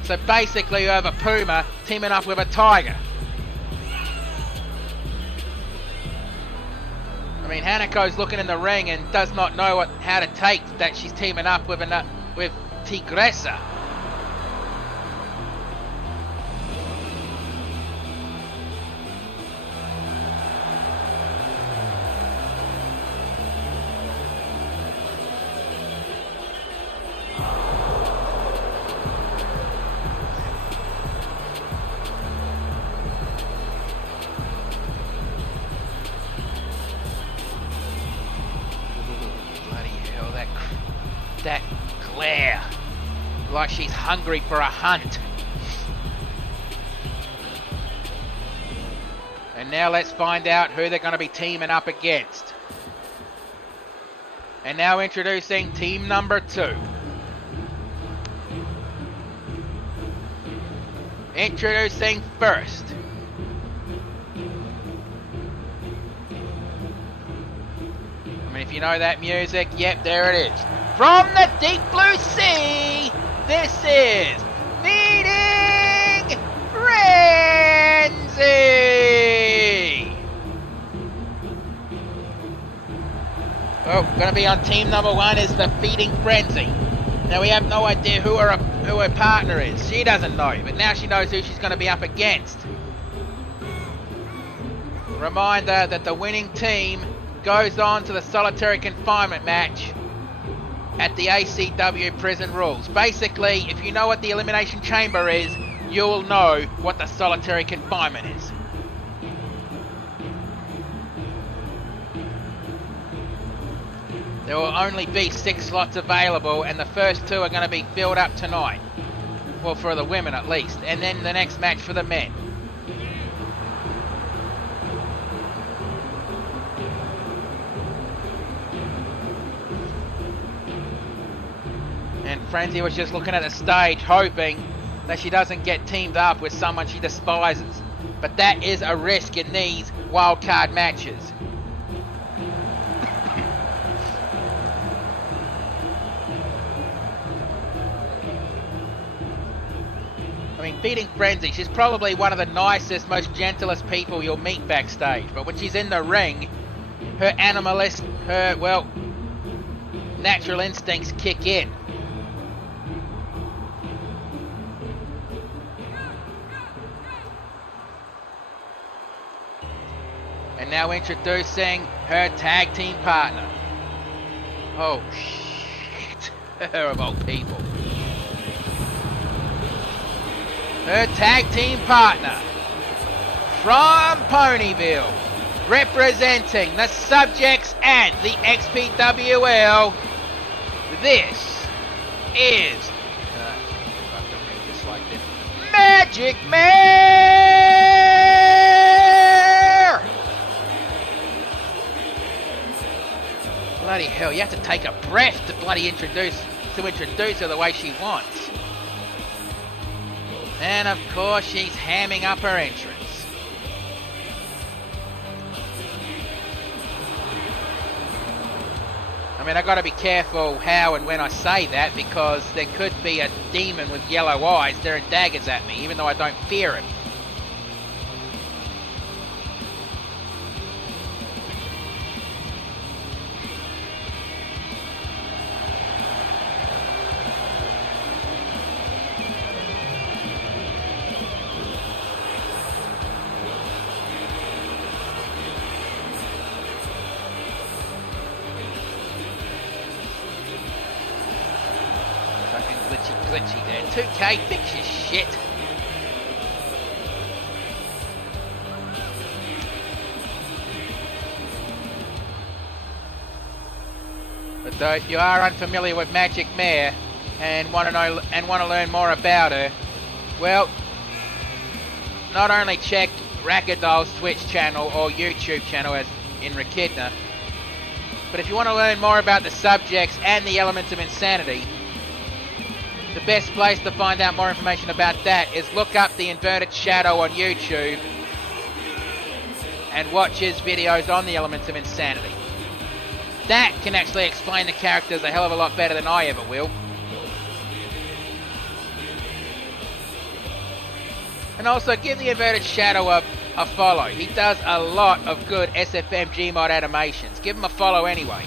So basically you have a puma teaming up with a tiger. I mean, Hanako's looking in the ring and does not know how to take that she's teaming up with Tigressa. That glare, like she's hungry for a hunt. And now let's find out who they're going to be teaming up against. And now introducing team number 2. Introducing first, I mean, if you know that music, yep, there it is. From the deep blue sea, this is Feeding Frenzy! Oh, gonna be on team number 1 is the Feeding Frenzy. Now we have no idea who her partner is. She doesn't know, but now she knows who she's gonna be up against. Reminder that the winning team goes on to the solitary confinement match at the ACW prison rules. Basically, if you know what the Elimination Chamber is, you'll know what the solitary confinement is. There will only be 6 slots available, and the first 2 are going to be filled up tonight. Well, for the women at least, and then the next match for the men. And Frenzy was just looking at the stage, hoping that she doesn't get teamed up with someone she despises. But that is a risk in these wildcard matches. I mean, Feeding Frenzy, she's probably one of the nicest, most gentlest people you'll meet backstage. But when she's in the ring, her natural instincts kick in. And now introducing her tag team partner. Oh shit, her of all people. Her tag team partner from Ponyville, representing the Subjects and the XPWL. This is Magic Mare! Bloody hell, you have to take a breath to bloody introduce her the way she wants. And of course she's hamming up her entrance. I mean, I gotta be careful how and when I say that, because there could be a demon with yellow eyes staring daggers at me, even though I don't fear him. Glitchy there. 2K, fix your shit. But though you are unfamiliar with Magic Mare and want to learn more about her, well, not only check Raggadol's Twitch channel or YouTube channel as in Rechidna, but if you want to learn more about the Subjects and the Elements of Insanity, the best place to find out more information about that is look up the Inverted Shadow on YouTube and watch his videos on the Elements of Insanity. That can actually explain the characters a hell of a lot better than I ever will. And also give the Inverted Shadow a follow. He does a lot of good SFM Gmod animations. Give him a follow anyway.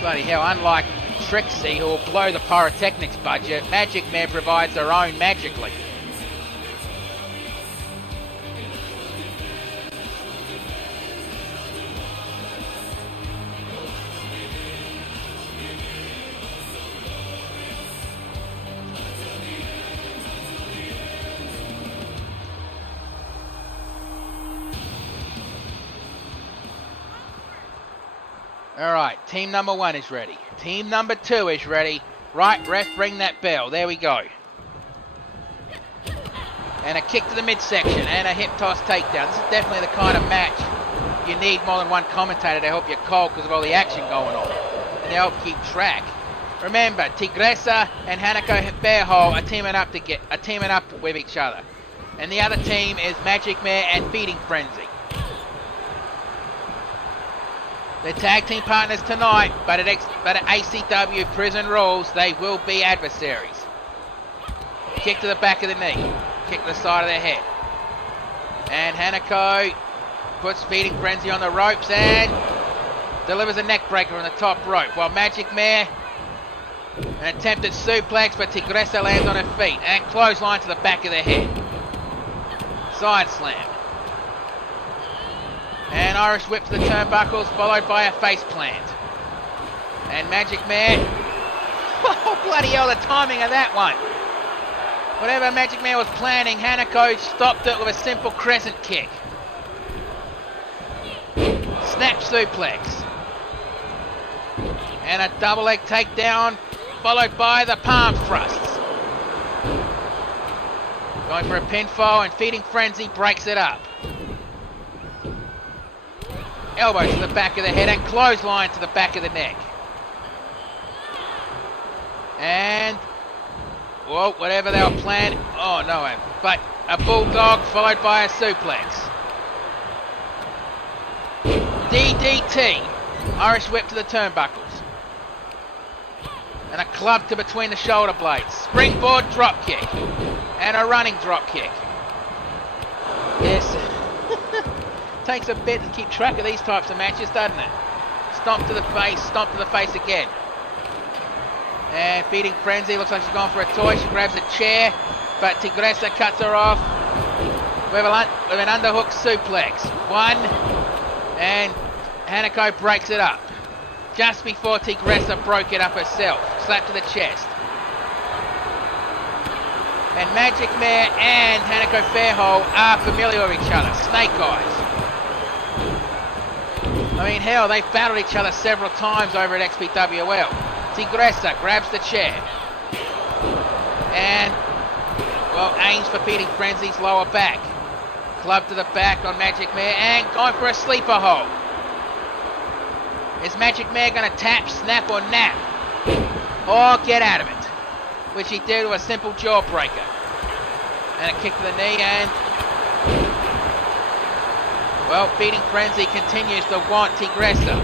Bloody hell, unlike Trixie, who will blow the pyrotechnics budget, Magic Mare provides her own magically. Alright, team number 1 is ready. Team number 2 is ready. Right, ref, ring that bell. There we go. And a kick to the midsection and a hip toss takedown. This is definitely the kind of match you need more than one commentator to help you call because of all the action going on. And to help keep track. Remember, Tigressa and Hanako Bearhole are teaming up with each other. And the other team is Magic Mare and Feeding Frenzy. They're tag team partners tonight, but at ACW Prison Rules, they will be adversaries. Kick to the back of the knee. Kick to the side of the head. And Hanako puts Feeding Frenzy on the ropes and delivers a neck breaker on the top rope. While Magic Mare, an attempted suplex, but Tigressa lands on her feet. And clothesline to the back of the head. Side slam. And Irish whip to the turnbuckles, followed by a face plant. And Magic Mare. Oh, bloody hell, the timing of that one. Whatever Magic Mare was planning, Hanako stopped it with a simple crescent kick. Snap suplex. And a double leg takedown, followed by the palm thrusts. Going for a pinfall, and Feeding Frenzy breaks it up. Elbow to the back of the head and clothesline to the back of the neck. And, well, whatever they were planning. Oh, no, but a bulldog followed by a suplex. DDT. Irish whip to the turnbuckles. And a club to between the shoulder blades. Springboard drop kick. And a running drop kick. Yes. Takes a bit to keep track of these types of matches, doesn't it? Stomp to the face again. And Feeding Frenzy, looks like she's gone for a toy. She grabs a chair, but Tigressa cuts her off with an underhook suplex. One, and Hanako breaks it up. Just before Tigressa broke it up herself. Slap to the chest. And Magic Mare and Hanako Fairhole are familiar with each other. Snake eyes. I mean, hell, they've battled each other several times over at XPWL. Tigressa grabs the chair. And, well, aims for Feeding Frenzy's lower back. Club to the back on Magic Mare and going for a sleeper hold. Is Magic Mare going to tap, snap, or nap? Or get out of it? Which he did with a simple jawbreaker. And a kick to the knee and... well, Feeding Frenzy continues to want Tigressa.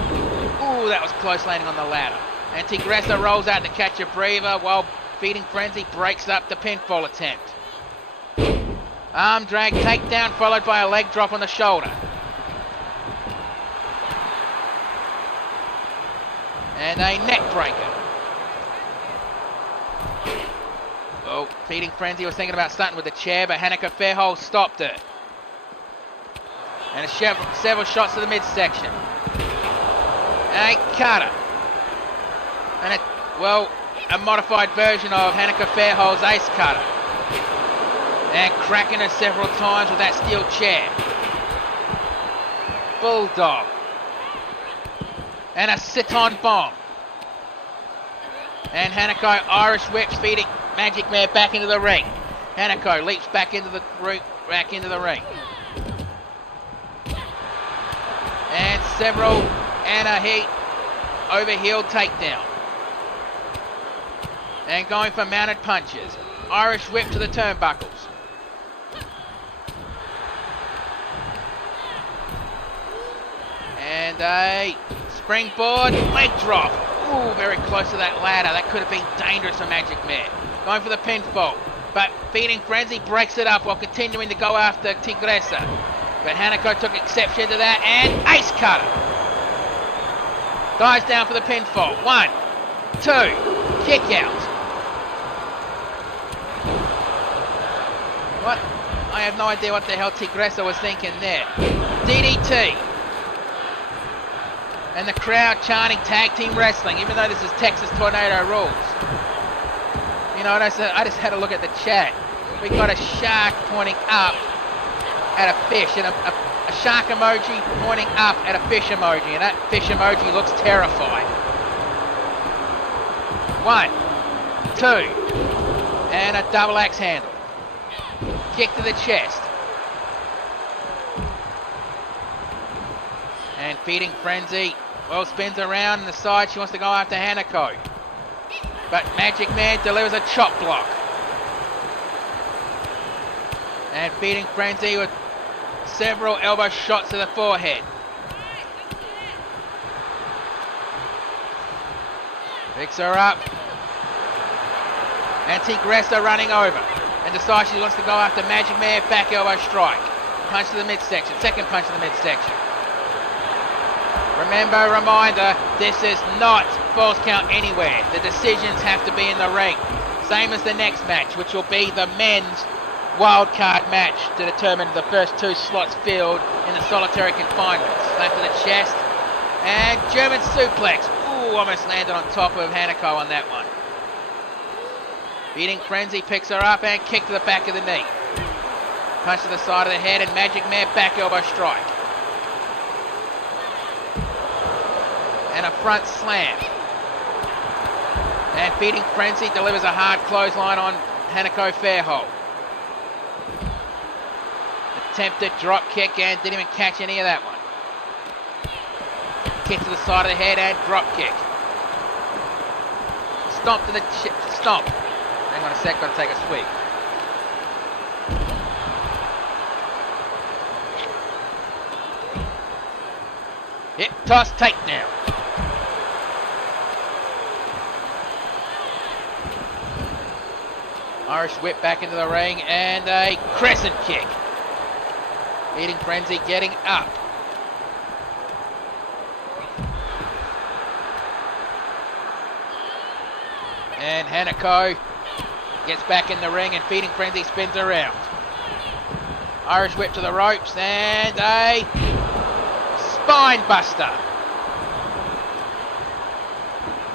Ooh, that was close landing on the ladder. And Tigressa rolls out to catch a breather while Feeding Frenzy breaks up the pinfall attempt. Arm drag takedown followed by a leg drop on the shoulder. And a neck breaker. Oh, Feeding Frenzy was thinking about starting with the chair, but Hanako Fairhole stopped it. And several shots to the midsection. And a cutter. And a modified version of Hanako Fairhole's ace cutter. And cracking her several times with that steel chair. Bulldog. And a sit-on bomb. And Hanako Irish whips Feeding Magic Mare back into the ring. Hanako leaps back into the ring. And a heat overheeled takedown. And going for mounted punches. Irish whip to the turnbuckles. And a springboard leg drop. Ooh, very close to that ladder. That could have been dangerous for Magic Mare. Going for the pinfall. But Feeding Frenzy breaks it up while continuing to go after Tigressa. But Hanako took exception to that and ace cutter. Dives down for the pinfall. 1, 2, kick out. What? I have no idea what the hell Tigressa was thinking there. DDT. And the crowd chanting tag team wrestling, even though this is Texas Tornado rules. You know, I just had a look at the chat. We got a shark pointing up at a fish, and a shark emoji pointing up at a fish emoji, and that fish emoji looks terrified. 1, 2, and a double axe handle. Kick to the chest. And Feeding Frenzy, well, spins around on the side. She wants to go after Hanako. But Magic Man delivers a chop block. And Feeding Frenzy with several elbow shots to the forehead. Picks her up. And Tigressa running over. And decides she wants to go after Magic Man, back elbow strike. Punch to the midsection, second punch to the midsection. Remember, reminder, this is not falls count anywhere. The decisions have to be in the ring. Same as the next match, which will be the men's wildcard match to determine the first 2 slots filled in the solitary confinement. Slap to the chest, and German suplex. Ooh, almost landed on top of Hanako on that one. Feeding Frenzy picks her up and kick to the back of the knee. Punch to the side of the head and Magic Mare back elbow strike. And a front slam. And Feeding Frenzy delivers a hard clothesline on Hanako Fairhole. Attempted drop kick and didn't even catch any of that one. Kick to the side of the head and drop kick. Stomp to the stomp. Hang on a sec, gotta take a swig. Hip toss takedown. Irish whip back into the ring and a crescent kick. Feeding Frenzy getting up. And Hanako gets back in the ring and Feeding Frenzy spins around. Irish whip to the ropes and a spine buster.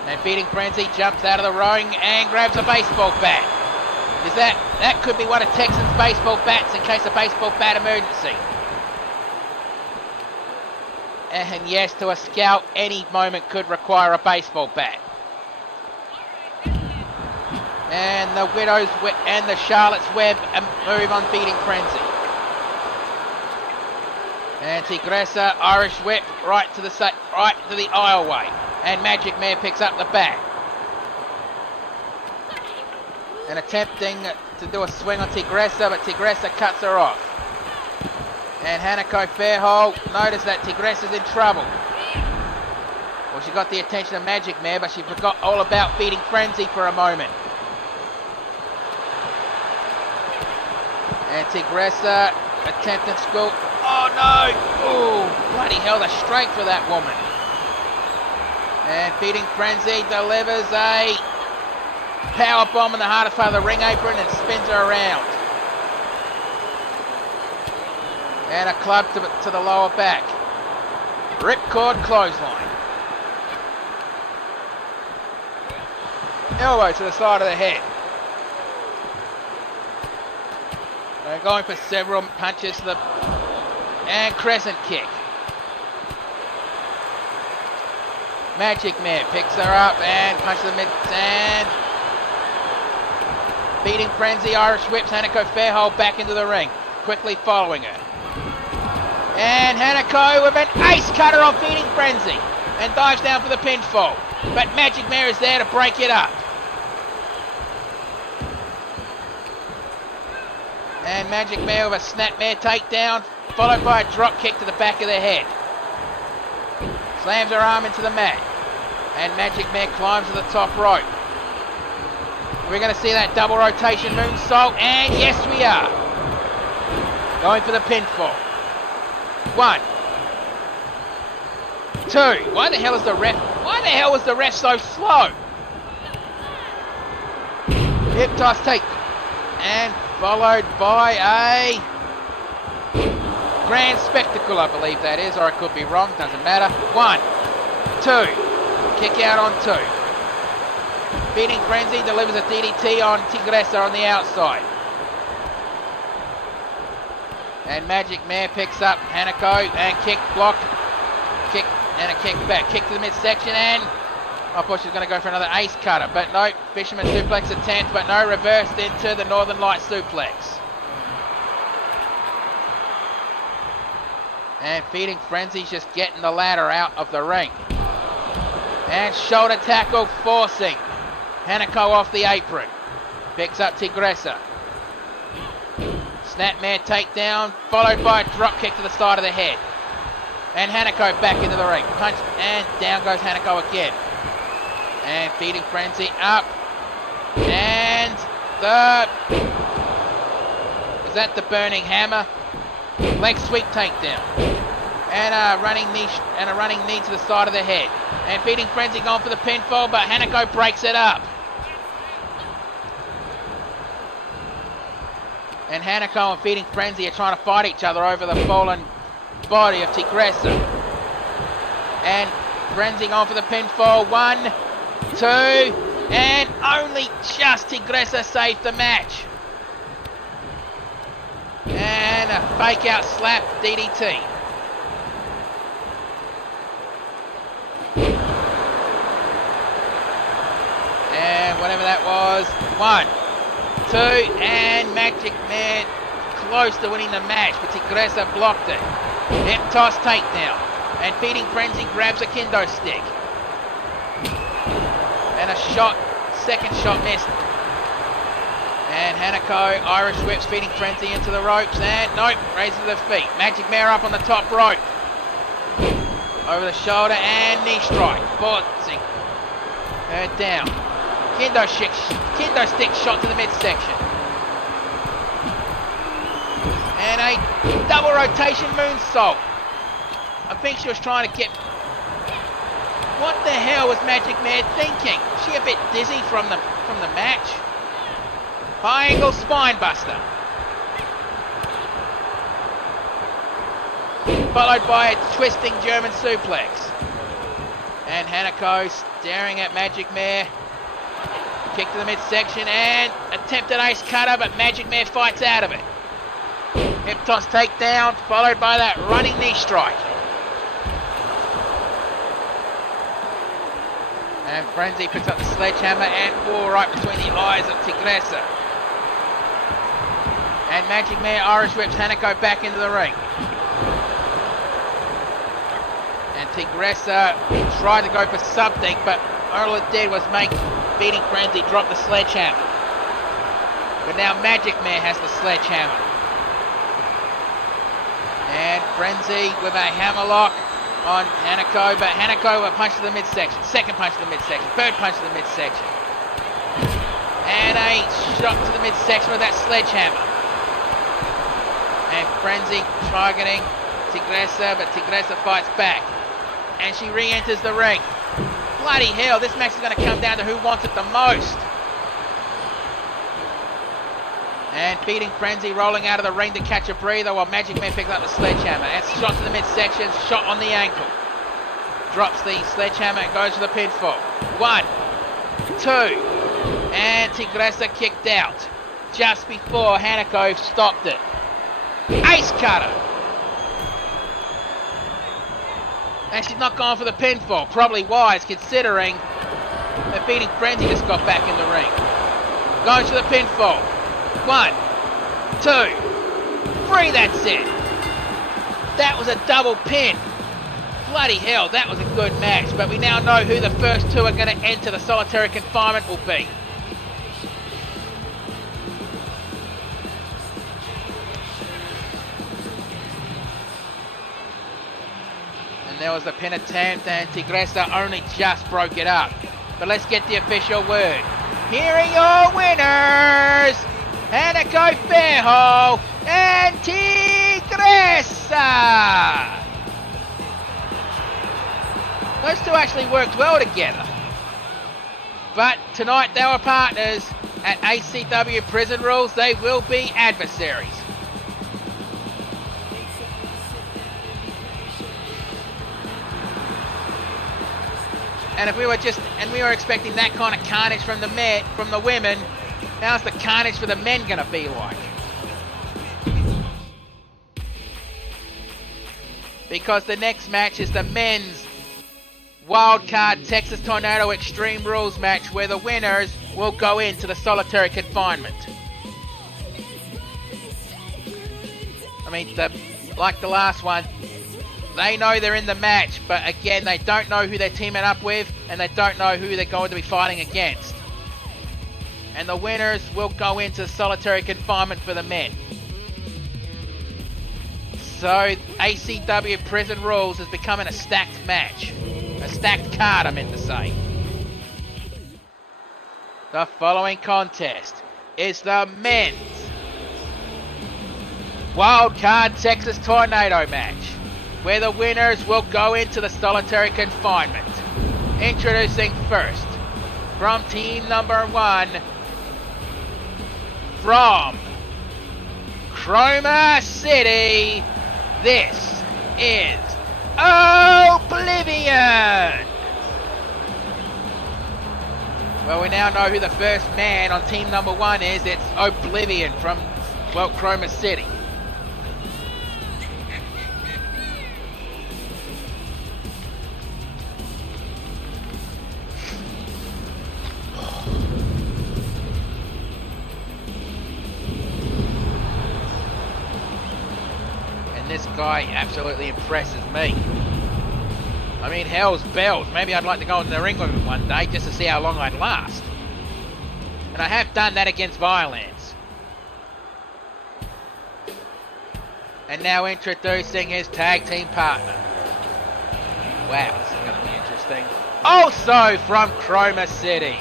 And Feeding Frenzy jumps out of the ring and grabs a baseball bat. That could be one of Texan's baseball bats in case of baseball bat emergency. And yes, to a scout, any moment could require a baseball bat. And the Widow's Whip and the Charlotte's Web move on Feeding Frenzy. And Tigressa, Irish Whip right to the aisleway. And Magic Mare picks up the bat. And attempting to do a swing on Tigressa, but Tigressa cuts her off. And Hanako Fairhold noticed that Tigressa's in trouble. Well, she got the attention of Magic Mare, but she forgot all about Feeding Frenzy for a moment. And Tigressa attempting scoop. Oh no! Oh, bloody hell, the strength for that woman. And Feeding Frenzy delivers a power bomb in the hardest part of the ring apron and spins her around. And a club to the lower back. Ripcord clothesline. Elbow to the side of the head. They're going for several punches to the and crescent kick. Magic Mare picks her up and punches the mid and Feeding Frenzy Irish whips Hanako Fairhold back into the ring, quickly following her. And Hanako with an ace cutter on Feeding Frenzy and dives down for the pinfall. But Magic Mare is there to break it up. And Magic Mare with a snapmare takedown, followed by a drop kick to the back of the head. Slams her arm into the mat. And Magic Mare climbs to the top rope. We're going to see that double rotation moonsault, and yes we are. Going for the pinfall. 1, 2. Why the hell was the ref so slow? Hip toss take. And followed by a grand spectacle, I believe that is, or it could be wrong, doesn't matter. 1, 2, kick out on 2. Feeding Frenzy delivers a DDT on Tigressa on the outside. And Magic Mare picks up Hanako and kick block, kick and a kick back, kick to the midsection, and I thought she was going to go for another ace cutter, but no, Fisherman suplex attempt, but no, reversed into the Northern Light suplex. And Feeding Frenzy's just getting the ladder out of the ring. And shoulder tackle forcing Hanako off the apron. Picks up Tigressa. Snapmare takedown, followed by a drop kick to the side of the head. And Hanako back into the ring. Punch, and down goes Hanako again. And Feeding Frenzy up. And is that the burning hammer? Leg sweep takedown. And a running knee to the side of the head. And Feeding Frenzy going for the pinfall, but Hanako breaks it up. And Hanako and Feeding Frenzy are trying to fight each other over the fallen body of Tigressa. And Frenzy going for the pinfall. 1, 2, and only just Tigressa saved the match. And a fake out slap DDT. And whatever that was, 1, 2, and Magic Mare close to winning the match, but Tigressa blocked it. Hip toss takedown, and Feeding Frenzy grabs a kendo stick. And a shot, second shot missed. And Hanako Irish whips Feeding Frenzy into the ropes, and nope, raises the feet. Magic Mare up on the top rope. Over the shoulder, and knee strike, forcing her down. Kendo stick shot to the midsection. And a double rotation moonsault. I think she was trying to get What the hell was Magic Mare thinking? Is she a bit dizzy from the match? High angle spine buster. Followed by a twisting German suplex. And Hanako staring at Magic Mare. Kick to the midsection and attempted ace cutter, but Magic Mare fights out of it. Hip toss takedown, followed by that running knee strike. And Frenzy picks up the sledgehammer and right between the eyes of Tigressa. And Magic Mare Irish whips Hanako back into the ring. And Tigressa tried to go for something, but all it did was make Beating Frenzy drop the sledgehammer. But now Magic Mare has the sledgehammer. And Frenzy with a hammerlock on Hanako, but Hanako with a punch to the midsection, second punch to the midsection, third punch to the midsection. And a shot to the midsection with that sledgehammer. And Frenzy targeting Tigressa, but Tigressa fights back. And she re-enters the ring. Bloody hell, this match is going to come down to who wants it the most. And Beating Frenzy rolling out of the ring to catch a breather while Magic Man picks up the sledgehammer. And shot to the midsection, shot on the ankle. Drops the sledgehammer and goes for the pinfall. 1, 2, and Tigressa kicked out just before Hanako stopped it. Ace cutter. And she's not going for the pinfall. Probably wise considering that Beating Frenzy just got back in the ring. Goes for the pinfall. 1, 2, 3, that's it. That was a double pin. Bloody hell, that was a good match. But we now know who the first two are going to enter the solitary confinement will be. And there was the pin attempt, and Tigressa only just broke it up. But let's get the official word. Here are your winners, Hanako Fairhall and Tigressa. Those two actually worked well together. But tonight they were partners. At ACW Prison Rules, they will be adversaries. And if we were expecting that kind of carnage from the women, how's the carnage for the men gonna be like? Because the next match is the men's wildcard Texas Tornado Extreme Rules match, where the winners will go into the solitary confinement. I mean, like the last one, they know they're in the match, but again, they don't know who they're teaming up with, and they don't know who they're going to be fighting against. And the winners will go into solitary confinement for the men. So, ACW Prison Rules is becoming a stacked match. A stacked card, I meant to say. The following contest is the men's wildcard Texas Tornado match, where the winners will go into the solitary confinement. Introducing first, from team number 1, from Chroma City, this is Oblivion! Well, we now know who the first man on team number 1 is. It's Oblivion from, well, Chroma City. This guy absolutely impresses me. I mean, hell's bells. Maybe I'd like to go into the ring with him one day just to see how long I'd last. And I have done that against Violence. And now introducing his tag team partner. Wow, this is going to be interesting. Also from Chroma City,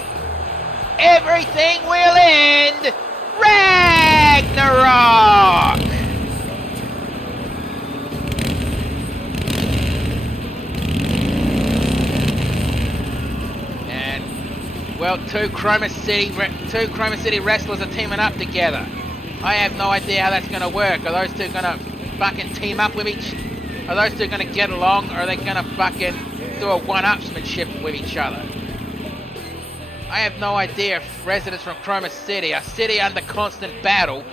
everything will end Ragnarok! Well, two Chroma City wrestlers are teaming up together. I have no idea how that's going to work. Are those two going to fucking team up with each? Are those two going to get along, or are they going to fucking do a one-upsmanship with each other? I have no idea if residents from Chroma City are city under constant battle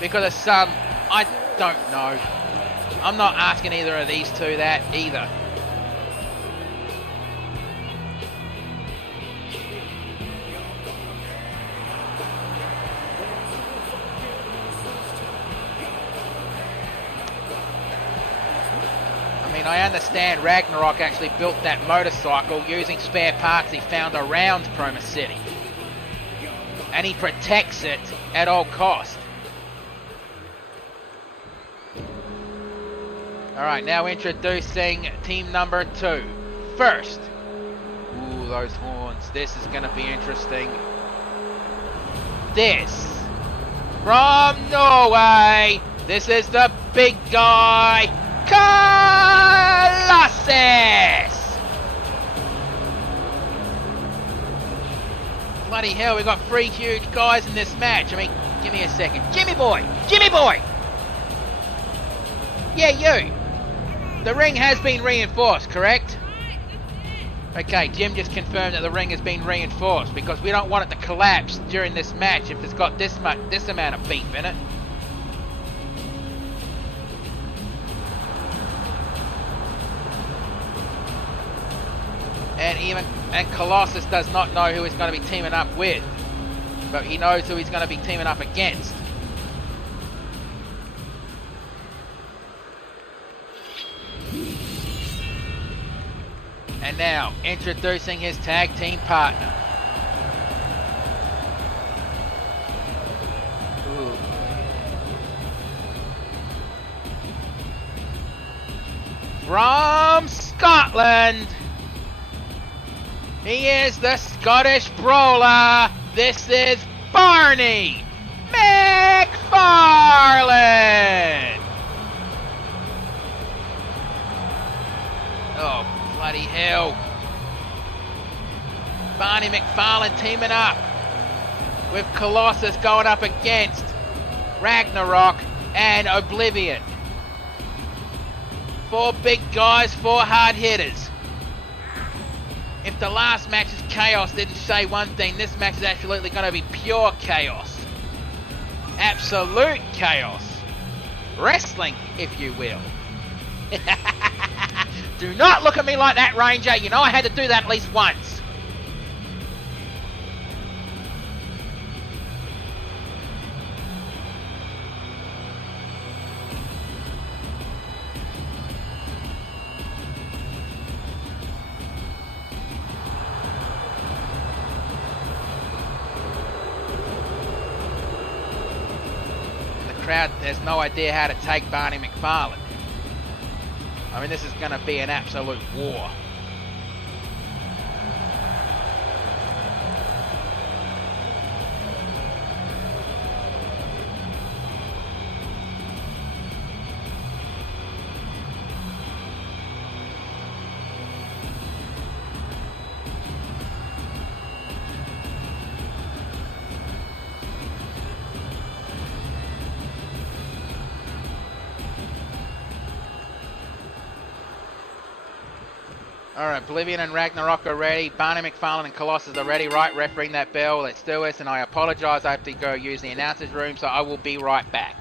because of some... I don't know. I'm not asking either of these two that either. I understand Ragnarok actually built that motorcycle using spare parts he found around Chroma City. And he protects it at all cost. Alright, now introducing team number 2. First. Ooh, those horns. This is going to be interesting. This. From Norway. This is the big guy. Colossus! Bloody hell, we got 3 huge guys in this match. I mean, give me a second. Jimmy boy! Jimmy boy! Yeah, you. The ring has been reinforced, correct? Okay, Jim just confirmed that the ring has been reinforced because we don't want it to collapse during this match if it's got this amount of beef in it. And Colossus does not know who he's going to be teaming up with, but he knows who he's going to be teaming up against. And now, introducing his tag team partner. Ooh. From Scotland, he is the Scottish Brawler. This is Barney McFarlane. Oh, bloody hell. Barney McFarlane teaming up with Colossus going up against Ragnarok and Oblivion. 4 big guys, 4 hard hitters. If the last match's chaos didn't say one thing, this match is absolutely going to be pure chaos. Absolute chaos. Wrestling, if you will. Do not look at me like that, Ranger. You know I had to do that at least once. Crowd has no idea how to take Barney McFarlane. I mean, this is going to be an absolute war. Alright, Oblivion and Ragnarok are ready. Barney McFarlane and Colossus are ready. Right, ref, ring that bell. Let's do this. And I apologise, I have to go use the announcer's room, so I will be right back.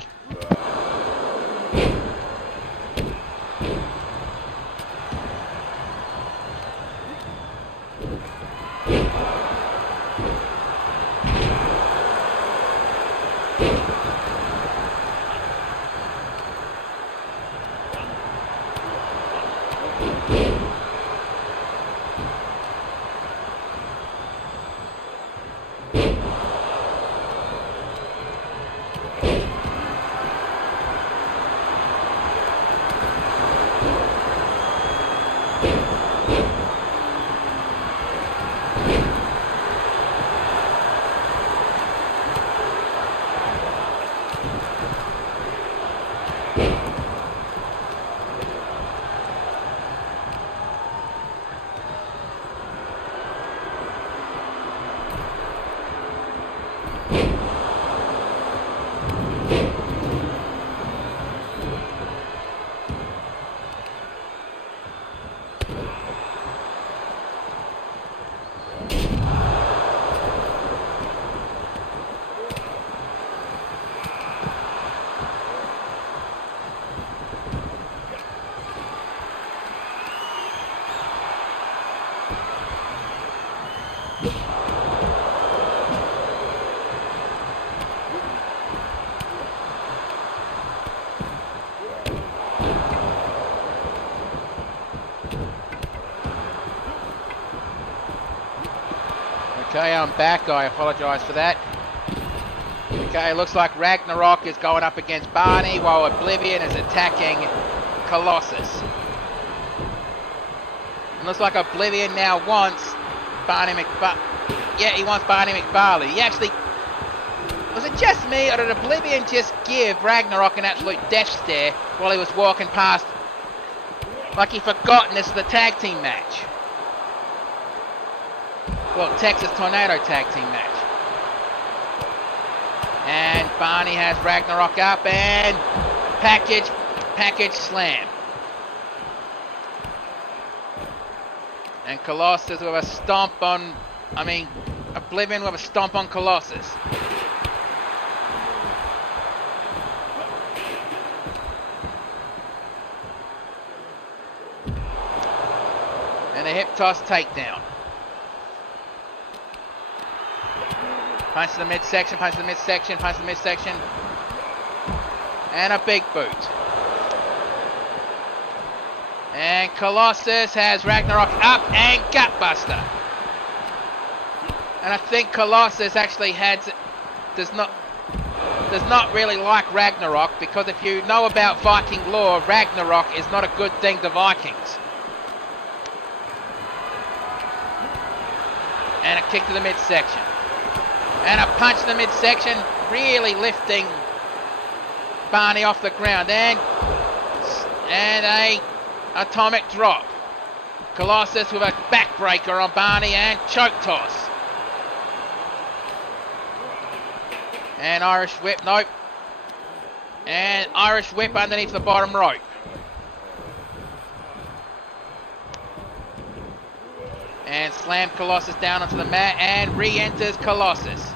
Okay, I'm back. I apologise for that. Okay, looks like Ragnarok is going up against Barney while Oblivion is attacking Colossus. It looks like Oblivion now wants Barney Yeah, he wants Barney McFarley. He actually... Was it just me, or did Oblivion just give Ragnarok an absolute death stare while he was walking past? Like he'd forgotten this is the tag team match. Well, Texas Tornado tag team match. And Barney has Ragnarok up and package slam. And Colossus with a stomp on, Oblivion with a stomp on Colossus. And a hip toss takedown. Punch to the midsection, punch to the midsection, punch to the midsection. And a big boot. And Colossus has Ragnarok up and gutbuster. And I think Colossus actually does not really like Ragnarok, because if you know about Viking lore, Ragnarok is not a good thing to Vikings. And a kick to the midsection. And a punch to the midsection, really lifting Barney off the ground. And a atomic drop. Colossus with a backbreaker on Barney and choke toss. And Irish whip, nope. And Irish whip underneath the bottom rope. And slam Colossus down onto the mat and re-enters Colossus.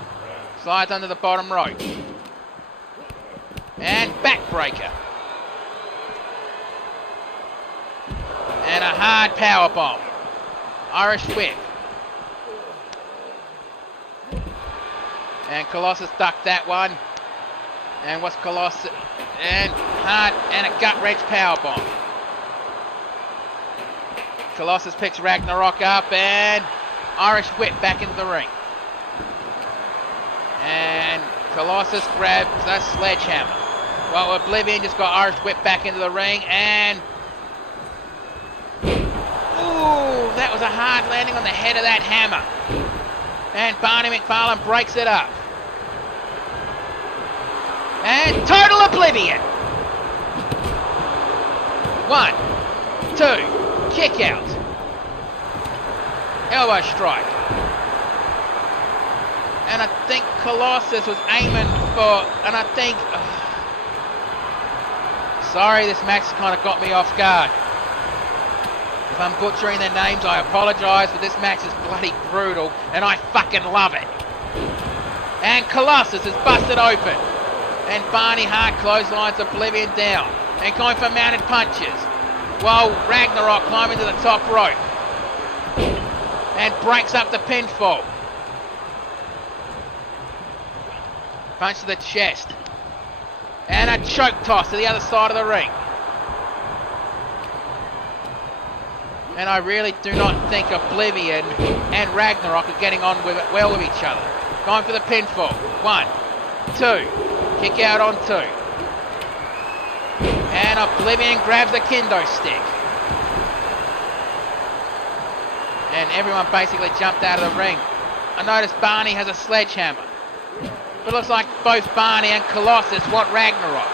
Slides under the bottom rope. And backbreaker. And a hard powerbomb. Irish whip. And Colossus ducked that one. And what's Colossus? And hard and a gut wrench powerbomb. Colossus picks Ragnarok up and Irish whip back into the ring. And Colossus grabs a sledgehammer. Well, Oblivion just got Irish whip back into the ring and... Ooh, that was a hard landing on the head of that hammer. And Barney McFarlane breaks it up. And total Oblivion. 1, 2. Kick out. Elbow strike. And I think Colossus was aiming for, and I think, sorry, this match kind of got me off guard. If I'm butchering their names, I apologise, but this match is bloody brutal, and I fucking love it. And Colossus is busted open. And Barney hard clotheslines Oblivion down. And going for mounted punches. While Ragnarok climbing to the top rope. And breaks up the pinfall. Punch to the chest. And a choke toss to the other side of the ring. And I really do not think Oblivion and Ragnarok are getting on well with each other. Going for the pinfall. 1, 2. Kick out on 2. And Oblivion grabs the kendo stick. And everyone basically jumped out of the ring. I noticed Barney has a sledgehammer. But it looks like both Barney and Colossus want Ragnarok.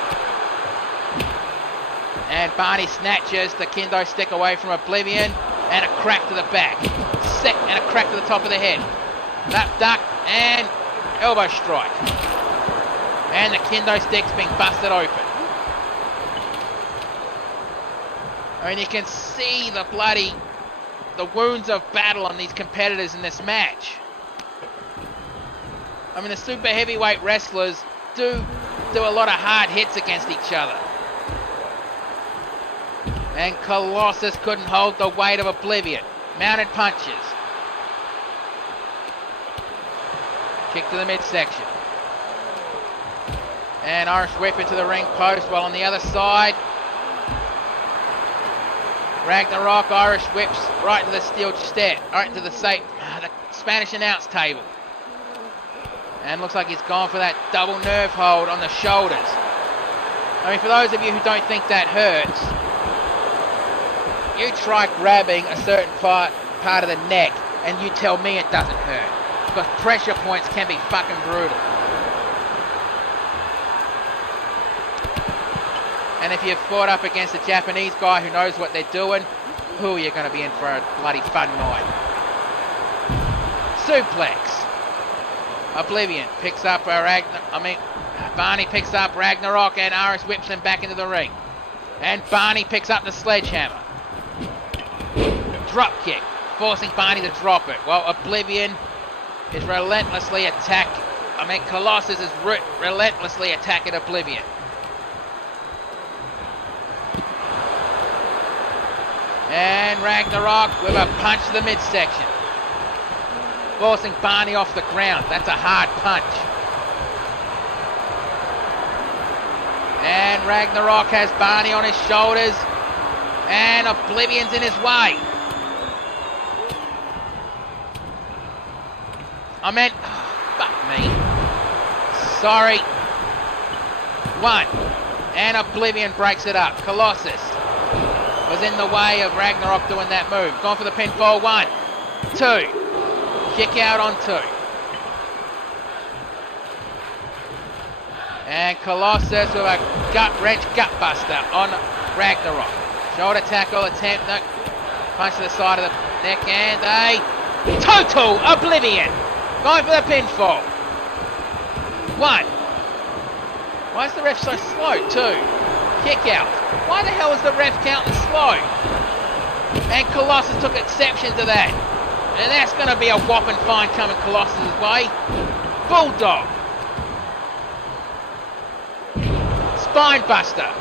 And Barney snatches the kendo stick away from Oblivion. And a crack to the back. And a crack to the top of the head. Lap duck and elbow strike. And the kendo stick's being busted open. I mean, you can see the wounds of battle on these competitors in this match. I mean, the super heavyweight wrestlers do a lot of hard hits against each other. And Colossus couldn't hold the weight of Oblivion. Mounted punches. Kick to the midsection. And Irish whip into the ring post, while on the other side, Ragnarok Irish whips right into the steel step, right into the Spanish announce table. And looks like he's gone for that double nerve hold on the shoulders. I mean, for those of you who don't think that hurts, you try grabbing a certain part of the neck and you tell me it doesn't hurt. Because pressure points can be fucking brutal. And if you've fought up against a Japanese guy who knows what they're doing, who are you going to be in for a bloody fun night? Suplex. Oblivion picks up Barney picks up Ragnarok and Aris whips him back into the ring. And Barney picks up the sledgehammer. Drop kick, forcing Barney to drop it. While Oblivion is relentlessly Colossus is relentlessly attacking Oblivion. And Ragnarok with a punch to the midsection. Forcing Barney off the ground. That's a hard punch. And Ragnarok has Barney on his shoulders. And Oblivion's in his way. Fuck me. Sorry. 1. And Oblivion breaks it up. Colossus was in the way of Ragnarok doing that move. Gone for the pinfall. 1, 2. Kick out on 2. And Colossus with a gut-wrench gut-buster on Ragnarok. Shoulder tackle attempt. No. Punch to the side of the neck and a total Oblivion. Going for the pinfall. 1. Why is the ref so slow? 2. Kick out. Why the hell is the ref counting slow? And Colossus took exception to that. And that's going to be a whopping fine coming Colossus' way. Bulldog. Spine buster.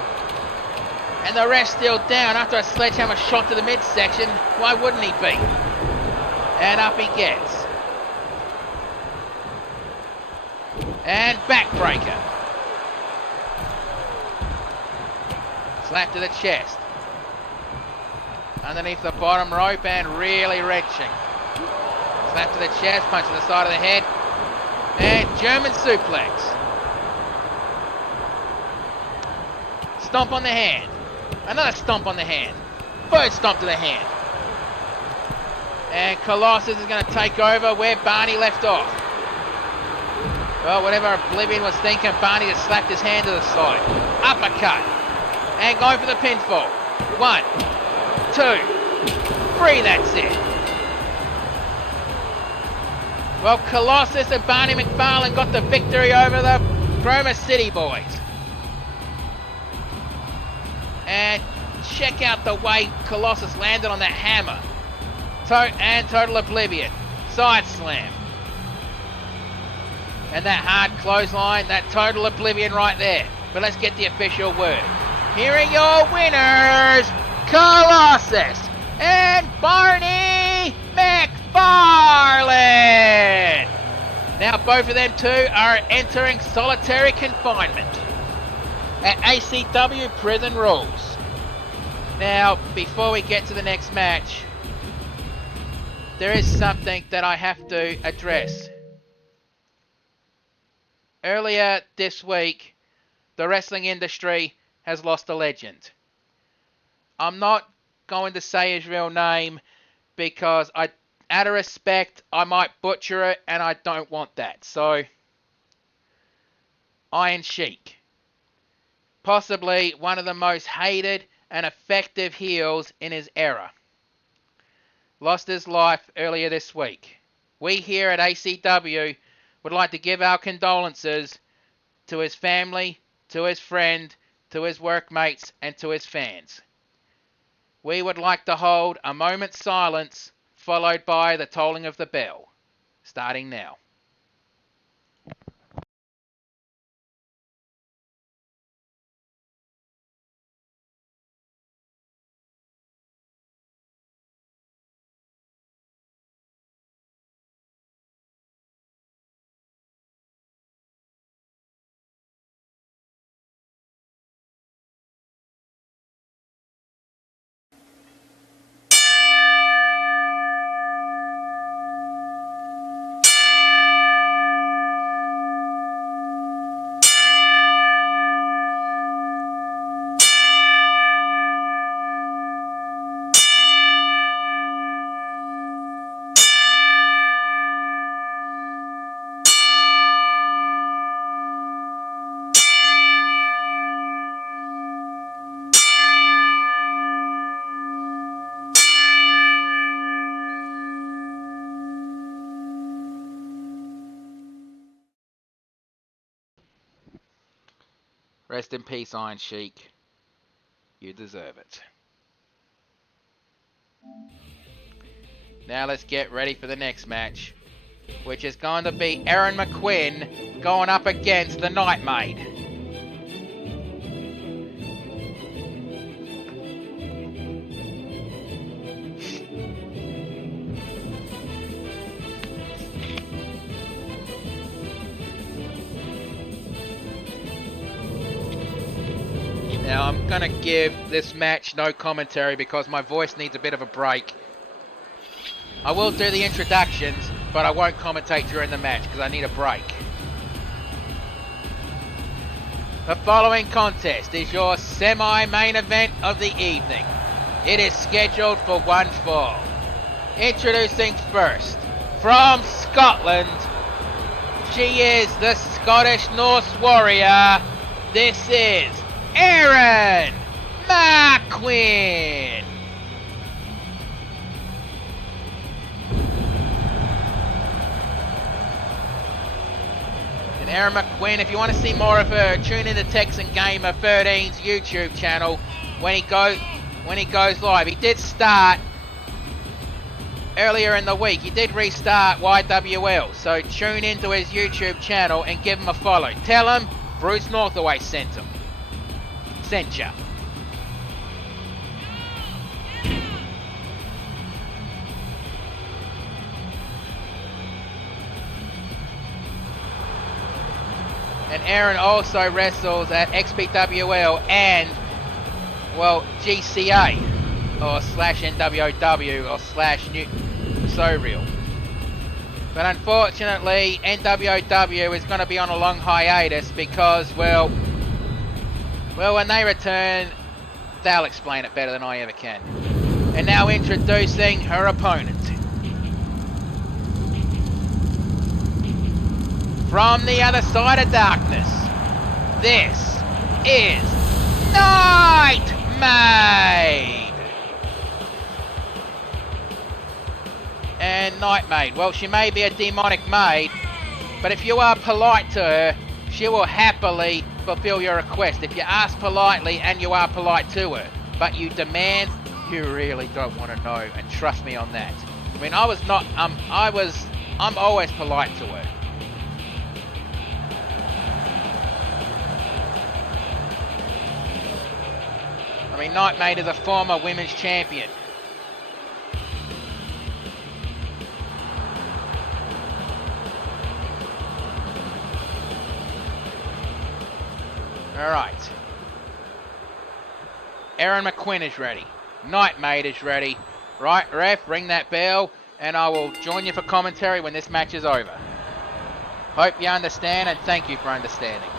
And the ref's still down after a sledgehammer shot to the midsection. Why wouldn't he be? And up he gets. And backbreaker. Slap to the chest. Underneath the bottom rope and really wrenching. Slap to the chest, punch to the side of the head. And German suplex. Stomp on the hand. Another stomp on the hand. Third stomp to the hand. And Colossus is going to take over where Barney left off. Well, whatever Oblivion was thinking, Barney just slapped his hand to the side. Uppercut. And going for the pinfall. 1, 2, 3, that's it. Well, Colossus and Barney McFarlane got the victory over the Chroma City boys. And check out the way Colossus landed on that hammer. And total Oblivion. Side slam. And that hard clothesline, that total Oblivion right there. But let's get the official word. Here are your winners, Colossus and Barney McFarlane. Now both of them two are entering solitary confinement at ACW Prison Rules. Now, before we get to the next match, there is something that I have to address. Earlier this week, the wrestling industry has lost a legend. I'm not going to say his real name because out of respect, I might butcher it and I don't want that. So, Iron Sheik. Possibly one of the most hated and effective heels in his era. Lost his life earlier this week. We here at ACW would like to give our condolences to his family, to his friend, to his workmates, and to his fans. We would like to hold a moment's silence, followed by the tolling of the bell, starting now. Rest in peace, Iron Sheik. You deserve it. Now let's get ready for the next match, which is going to be Erin McQuinn going up against the Nightmaid. Now I'm going to give this match no commentary because my voice needs a bit of a break. I will do the introductions, but I won't commentate during the match because I need a break. The following contest is your semi-main event of the evening. It is scheduled for one fall. Introducing first, from Scotland, she is the Scottish Norse warrior. This is Erin McQuinn. And Erin McQuinn, if you want to see more of her, tune in to Texan Gamer 13's YouTube channel when he goes live. He did start earlier in the week. He did restart YWL, so tune into his YouTube channel and give him a follow. Tell him Bruce Northaway sent ya. And Erin also wrestles at XPWL and, well, GCA, or slash NWOW, or slash New So Real. But unfortunately, NWOW is going to be on a long hiatus because, well, when they return, they'll explain it better than I ever can. And now introducing her opponent. From the other side of darkness, this is Nightmaid. And Nightmaid, well, she may be a demonic maid, but if you are polite to her, she will happily fulfill your request. If you ask politely and you are polite to her, but you demand, you really don't want to know, and trust me on that. I mean, I'm always polite to her. I mean, Nightmaid is a former women's champion. Alright. Erin McQuinn is ready. Nightmaid is ready. Right, ref, ring that bell, and I will join you for commentary when this match is over. Hope you understand, and thank you for understanding.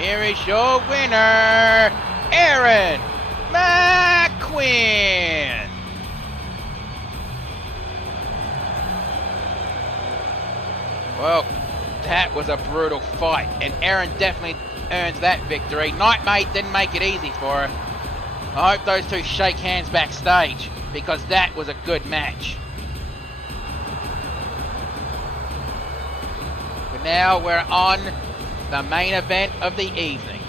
Here is your winner, Aaron McQueen. Well, that was a brutal fight, and Aaron definitely earns that victory. Nightmate didn't make it easy for her. I hope those two shake hands backstage, because that was a good match. Now we're on the main event of the evening.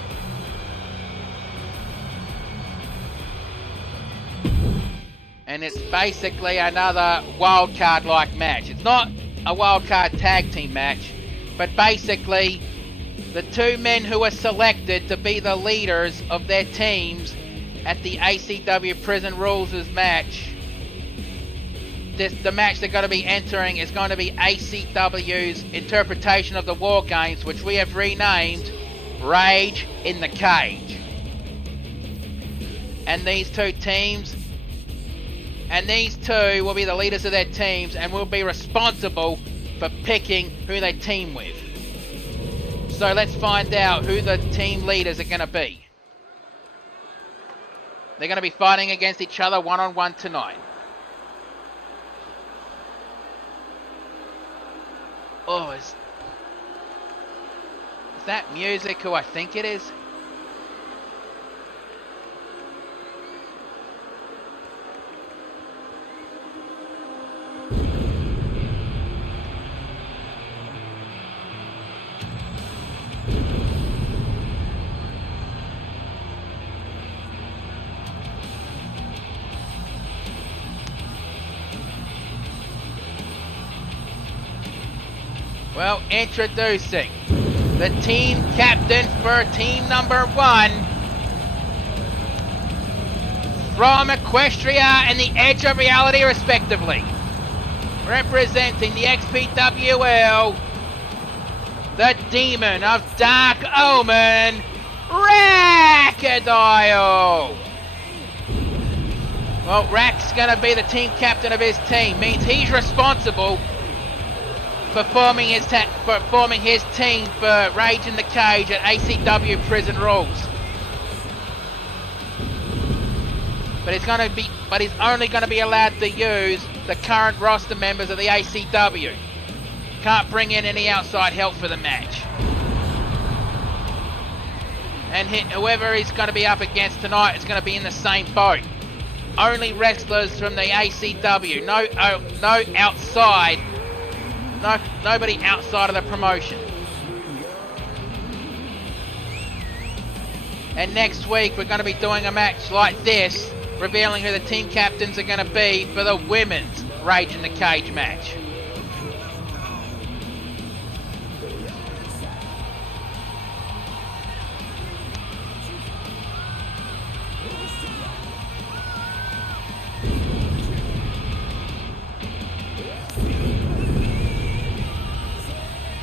And it's basically another wildcard-like match. It's not a wildcard tag team match, but basically the two men who were selected to be the leaders of their teams at the ACW Prison Rules match. The match they're going to be entering is going to be ACW's interpretation of the War Games, which we have renamed Rage in the Cage. And these two will be the leaders of their teams and will be responsible for picking who they team with. So let's find out who the team leaders are going to be. They're going to be fighting against each other one-on-one tonight. Oh, is that music who I think it is? Well, introducing the team captain for team number 1 from Equestria and the Edge of Reality respectively. Representing the XPWL, the Demon of Dark Omen, Rackadile. Well, Rack's going to be the team captain of his team. Means he's responsible for forming his team for Rage in the Cage at ACW Prison Rules. But he's only going to be allowed to use the current roster members of the ACW. Can't bring in any outside help for the match. And whoever he's going to be up against tonight is going to be in the same boat. Only wrestlers from the ACW. Nobody outside of the promotion. And next week we're going to be doing a match like this, revealing who the team captains are going to be for the women's Rage in the Cage match.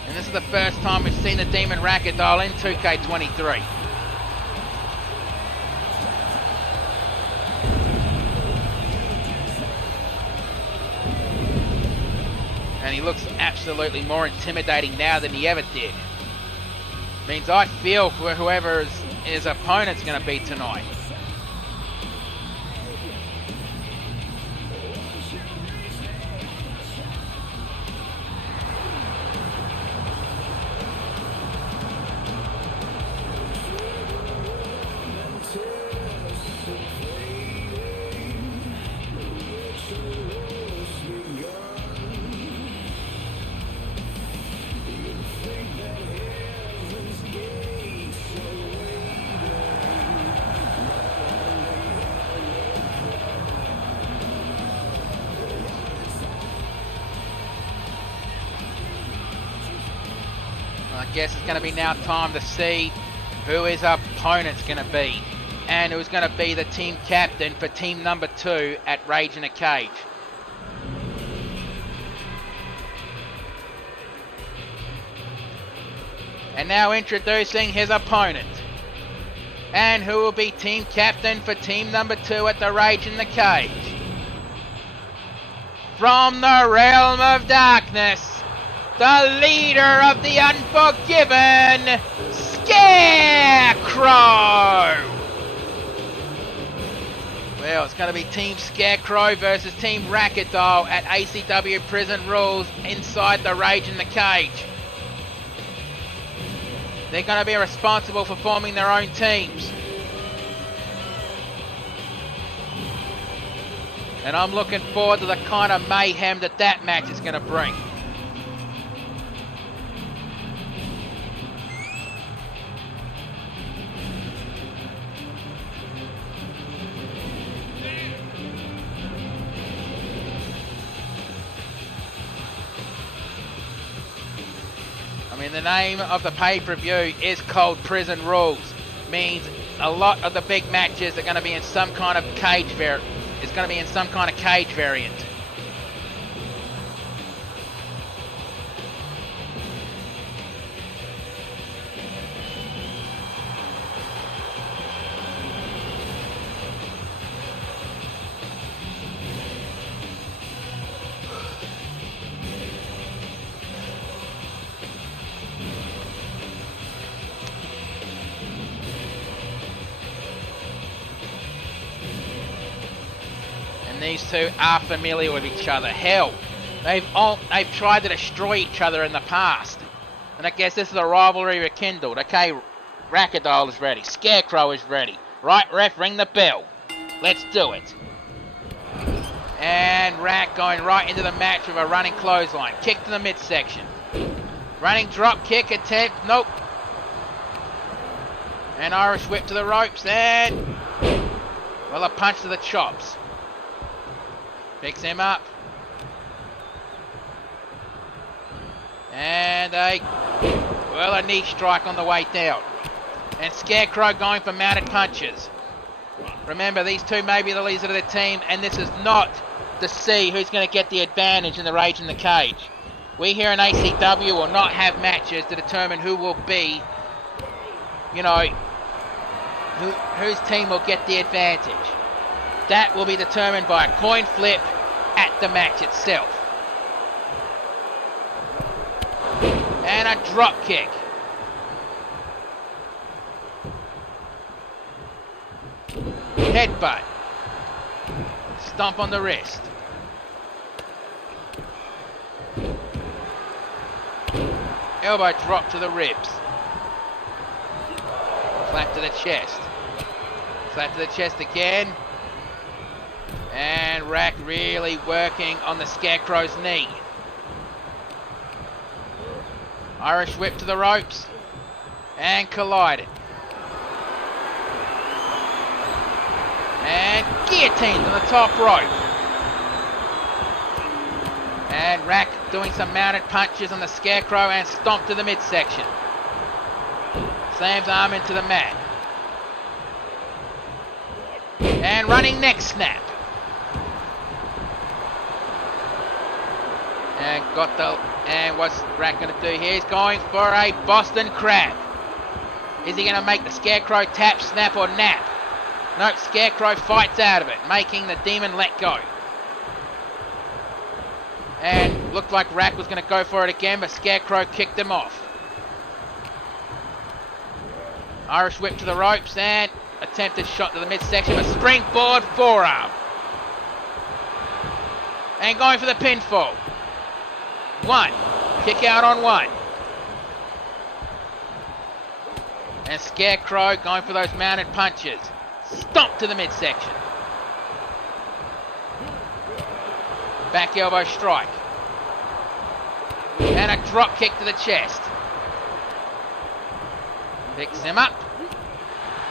This is the first time we've seen the Demon Rackadile in 2K23. And he looks absolutely more intimidating now than he ever did. Means I feel for whoever his opponent's going to be tonight. I guess it's going to be now time to see who his opponent's going to be and who's going to be the team captain for team number 2 at Rage in a Cage. And now introducing his opponent and who will be team captain for team number 2 at the Rage in the Cage. From the realm of darkness, the leader of the Unforgiven, Scarecrow! Well, it's going to be Team Scarecrow versus Team Rackadile at ACW Prison Rules inside the Rage in the Cage. They're going to be responsible for forming their own teams. And I'm looking forward to the kind of mayhem that match is going to bring. mean, the name of the pay-per-view is called Prison Rules. Means a lot of the big matches are going to be in some kind of cage variant. These two are familiar with each other. Hell, they've tried to destroy each other in the past. And I guess this is a rivalry rekindled. Okay, Rackadoll is ready. Scarecrow is ready. Right, ref, ring the bell. Let's do it. And Rack going right into the match with a running clothesline. Kick to the midsection. Running drop kick attempt. Nope. And Irish whip to the ropes. And, well, a punch to the chops. Picks him up. And a knee strike on the way down. And Scarecrow going for mounted punches. Remember, these two may be the leaders of the team, and this is not to see who's going to get the advantage in the Rage in the Cage. We here in ACW will not have matches to determine who will be, whose team will get the advantage. That will be determined by a coin flip at the match itself. And a drop kick. Headbutt. Stomp on the wrist. Elbow drop to the ribs. Flat to the chest. Flat to the chest again. And Rack really working on the Scarecrow's knee. Irish whip to the ropes. And collided. And guillotine to the top rope. And Rack doing some mounted punches on the Scarecrow and stomp to the midsection. Slams arm into the mat. And running neck snap. And what's Rack going to do here? He's going for a Boston Crab. Is he going to make the Scarecrow tap, snap, or nap? Nope, Scarecrow fights out of it, making the Demon let go. And looked like Rack was going to go for it again, but Scarecrow kicked him off. Irish whip to the ropes and attempted shot to the midsection, but springboard forearm. And going for the pinfall. One. Kick out on one. And Scarecrow going for those mounted punches. Stomp to the midsection. Back elbow strike. And a drop kick to the chest. Picks him up.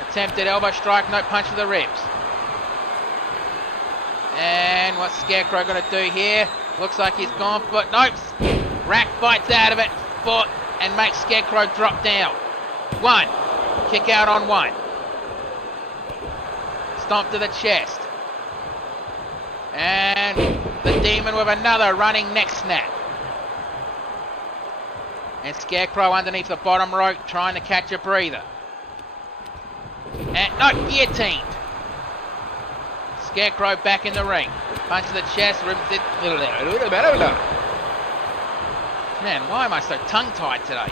Attempted elbow strike, no punch to the ribs. And what's Scarecrow going to do here? Looks like he's gone for it. Nope. Rack fights out of it. Foot and makes Scarecrow drop down. One. Kick out on one. Stomp to the chest. And the Demon with another running neck snap. And Scarecrow underneath the bottom rope trying to catch a breather. And no, guillotined. Scarecrow back in the ring. Punch to the chest. Man, why am I so tongue-tied today?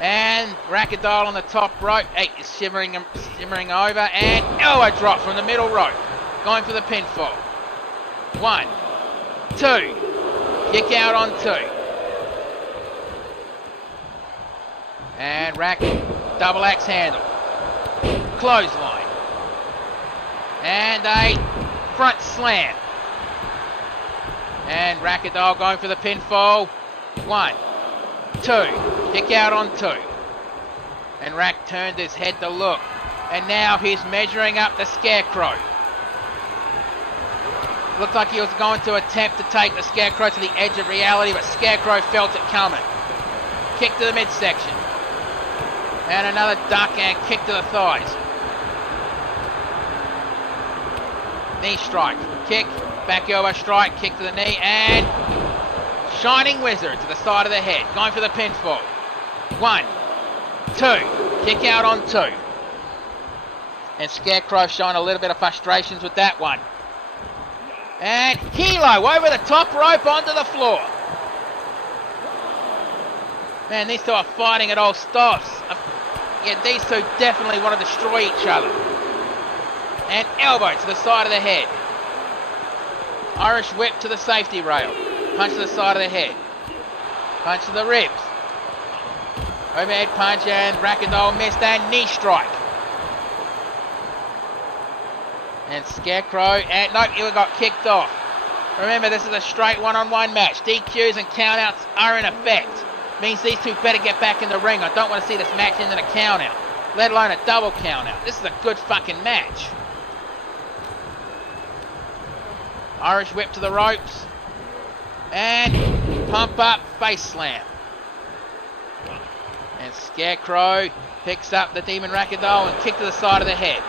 And Rackadoll on the top rope. Hey, shimmering over. And elbow drop from the middle rope. Going for the pinfall. One. Two. Kick out on two. And Rack, double axe handle. Clothesline. And a front slam. And Rackadoll going for the pinfall. One. Two. Kick out on two. And Rack turned his head to look. And now he's measuring up the Scarecrow. Looked like he was going to attempt to take the Scarecrow to the edge of reality, but Scarecrow felt it coming. kick to the midsection. And another duck and kick to the thighs. Knee strike, kick, back elbow strike, kick to the knee, and Shining Wizard to the side of the head, going for the pinfall. 1, 2, kick out on 2. And Scarecrow showing a little bit of frustrations with that one. And Hilo over the top rope onto the floor. Man, these two are fighting at all stops. Yeah, these two definitely want to destroy each other. And elbow to the side of the head. Irish whip to the safety rail. Punch to the side of the head. Punch to the ribs. Overhead punch and Rackadoll missed and knee strike. And Scarecrow, and nope, he got kicked off. Remember, this is a straight one-on-one match. DQs and countouts are in effect. Means these two better get back in the ring. I don't want to see this match end in a countout, let alone a double countout. This is a good fucking match. Irish whip to the ropes. And pump up face slam. And Scarecrow picks up the Demon Rackadoll and kick to the side of the head.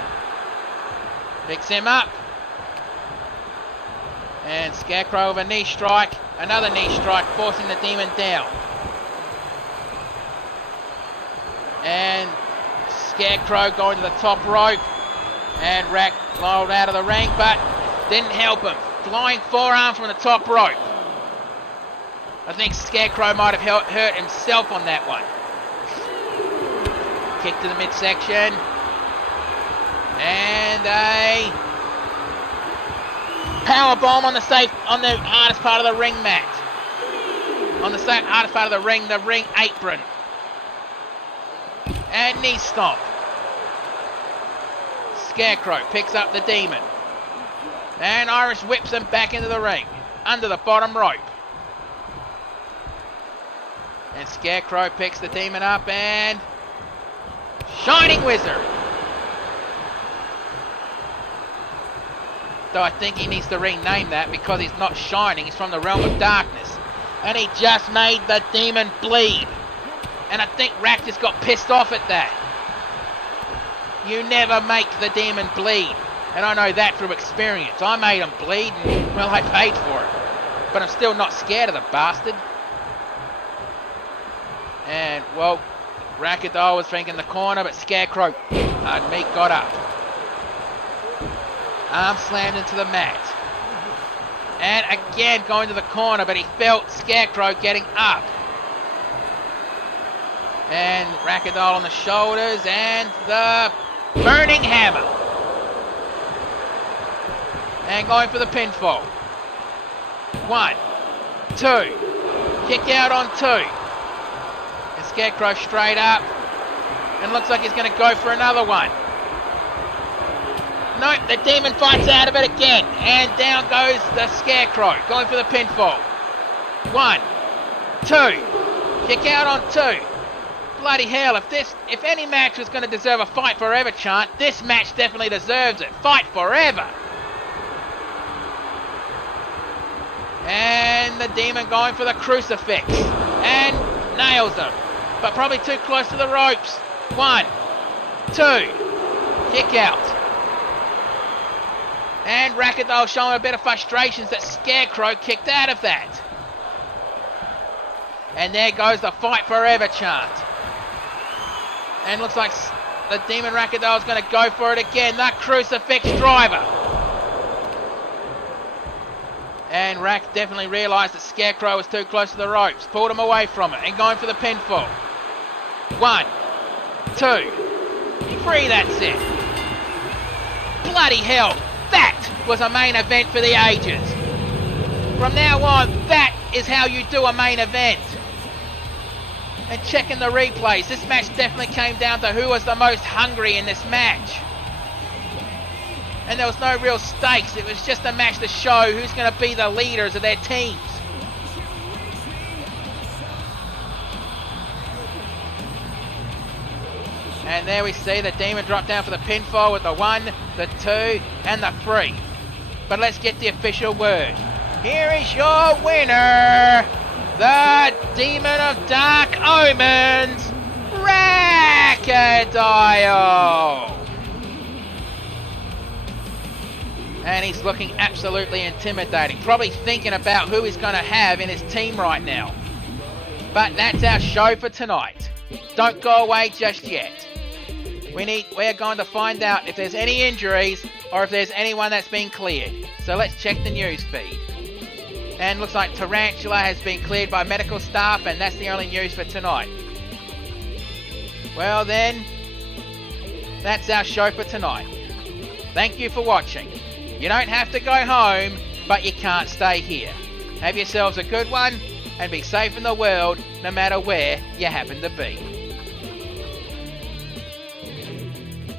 Picks him up. And Scarecrow with a knee strike. Another knee strike, forcing the Demon down. And Scarecrow going to the top rope. And Rack rolled out of the ring, but didn't help him. Flying forearm from the top rope. I think Scarecrow might have hurt himself on that one. Kick to the midsection. And a powerbomb on the hardest part of the ring mat. On the hardest part of the ring apron. And knee stomp. Scarecrow picks up the Demon. And Irish whips him back into the ring. Under the bottom rope. And Scarecrow picks the Demon up and Shining Wizard. Though I think he needs to rename that because he's not shining, he's from the realm of darkness. And he just made the Demon bleed. And I think Rack just got pissed off at that. You never make the Demon bleed. And I know that from experience. I made him bleed and, well, I paid for it. But I'm still not scared of the bastard. And, well, Rackadoll was thinking the corner, but Scarecrow, got up. Arm slammed into the mat. And again going to the corner, but he felt Scarecrow getting up. And Rackadoll on the shoulders and the burning hammer. And going for the pinfall. 1, 2. Kick out on 2. And Scarecrow straight up. And looks like he's going to go for another one. Nope, the Demon fights out of it again. And down goes the Scarecrow. Going for the pinfall. 1, 2. Kick out on 2. Bloody hell, if any match was going to deserve a fight forever chant, this match definitely deserves it. Fight forever. And the Demon going for the crucifix. And nails him. But probably too close to the ropes. 1, 2. Kick out. And Rackadoll showing a bit of frustrations that Scarecrow kicked out of that. And there goes the fight forever chant. And looks like the Demon Rackadoll is going to go for it again. The crucifix driver. And Rack definitely realised that Scarecrow was too close to the ropes. Pulled him away from it and going for the pinfall. 1, 2, 3, that's it. Bloody hell, that was a main event for the ages. From now on, that is how you do a main event. And checking the replays, this match definitely came down to who was the most hungry in this match. And there was no real stakes, it was just a match to show who's going to be the leaders of their teams. And there we see the Demon drop down for the pinfall with the 1, the 2, and the 3. But let's get the official word. Here is your winner, the the demon of dark omens, Rackadial! And he's looking absolutely intimidating, probably thinking about who he's going to have in his team right now. But that's our show for tonight. Don't go away just yet. We're going to find out if there's any injuries or if there's anyone that's been cleared. So let's check the news feed. And looks like Tarantula has been cleared by medical staff, and that's the only news for tonight. Well then, that's our show for tonight. Thank you for watching. You don't have to go home, but you can't stay here. Have yourselves a good one, and be safe in the world no matter where you happen to be.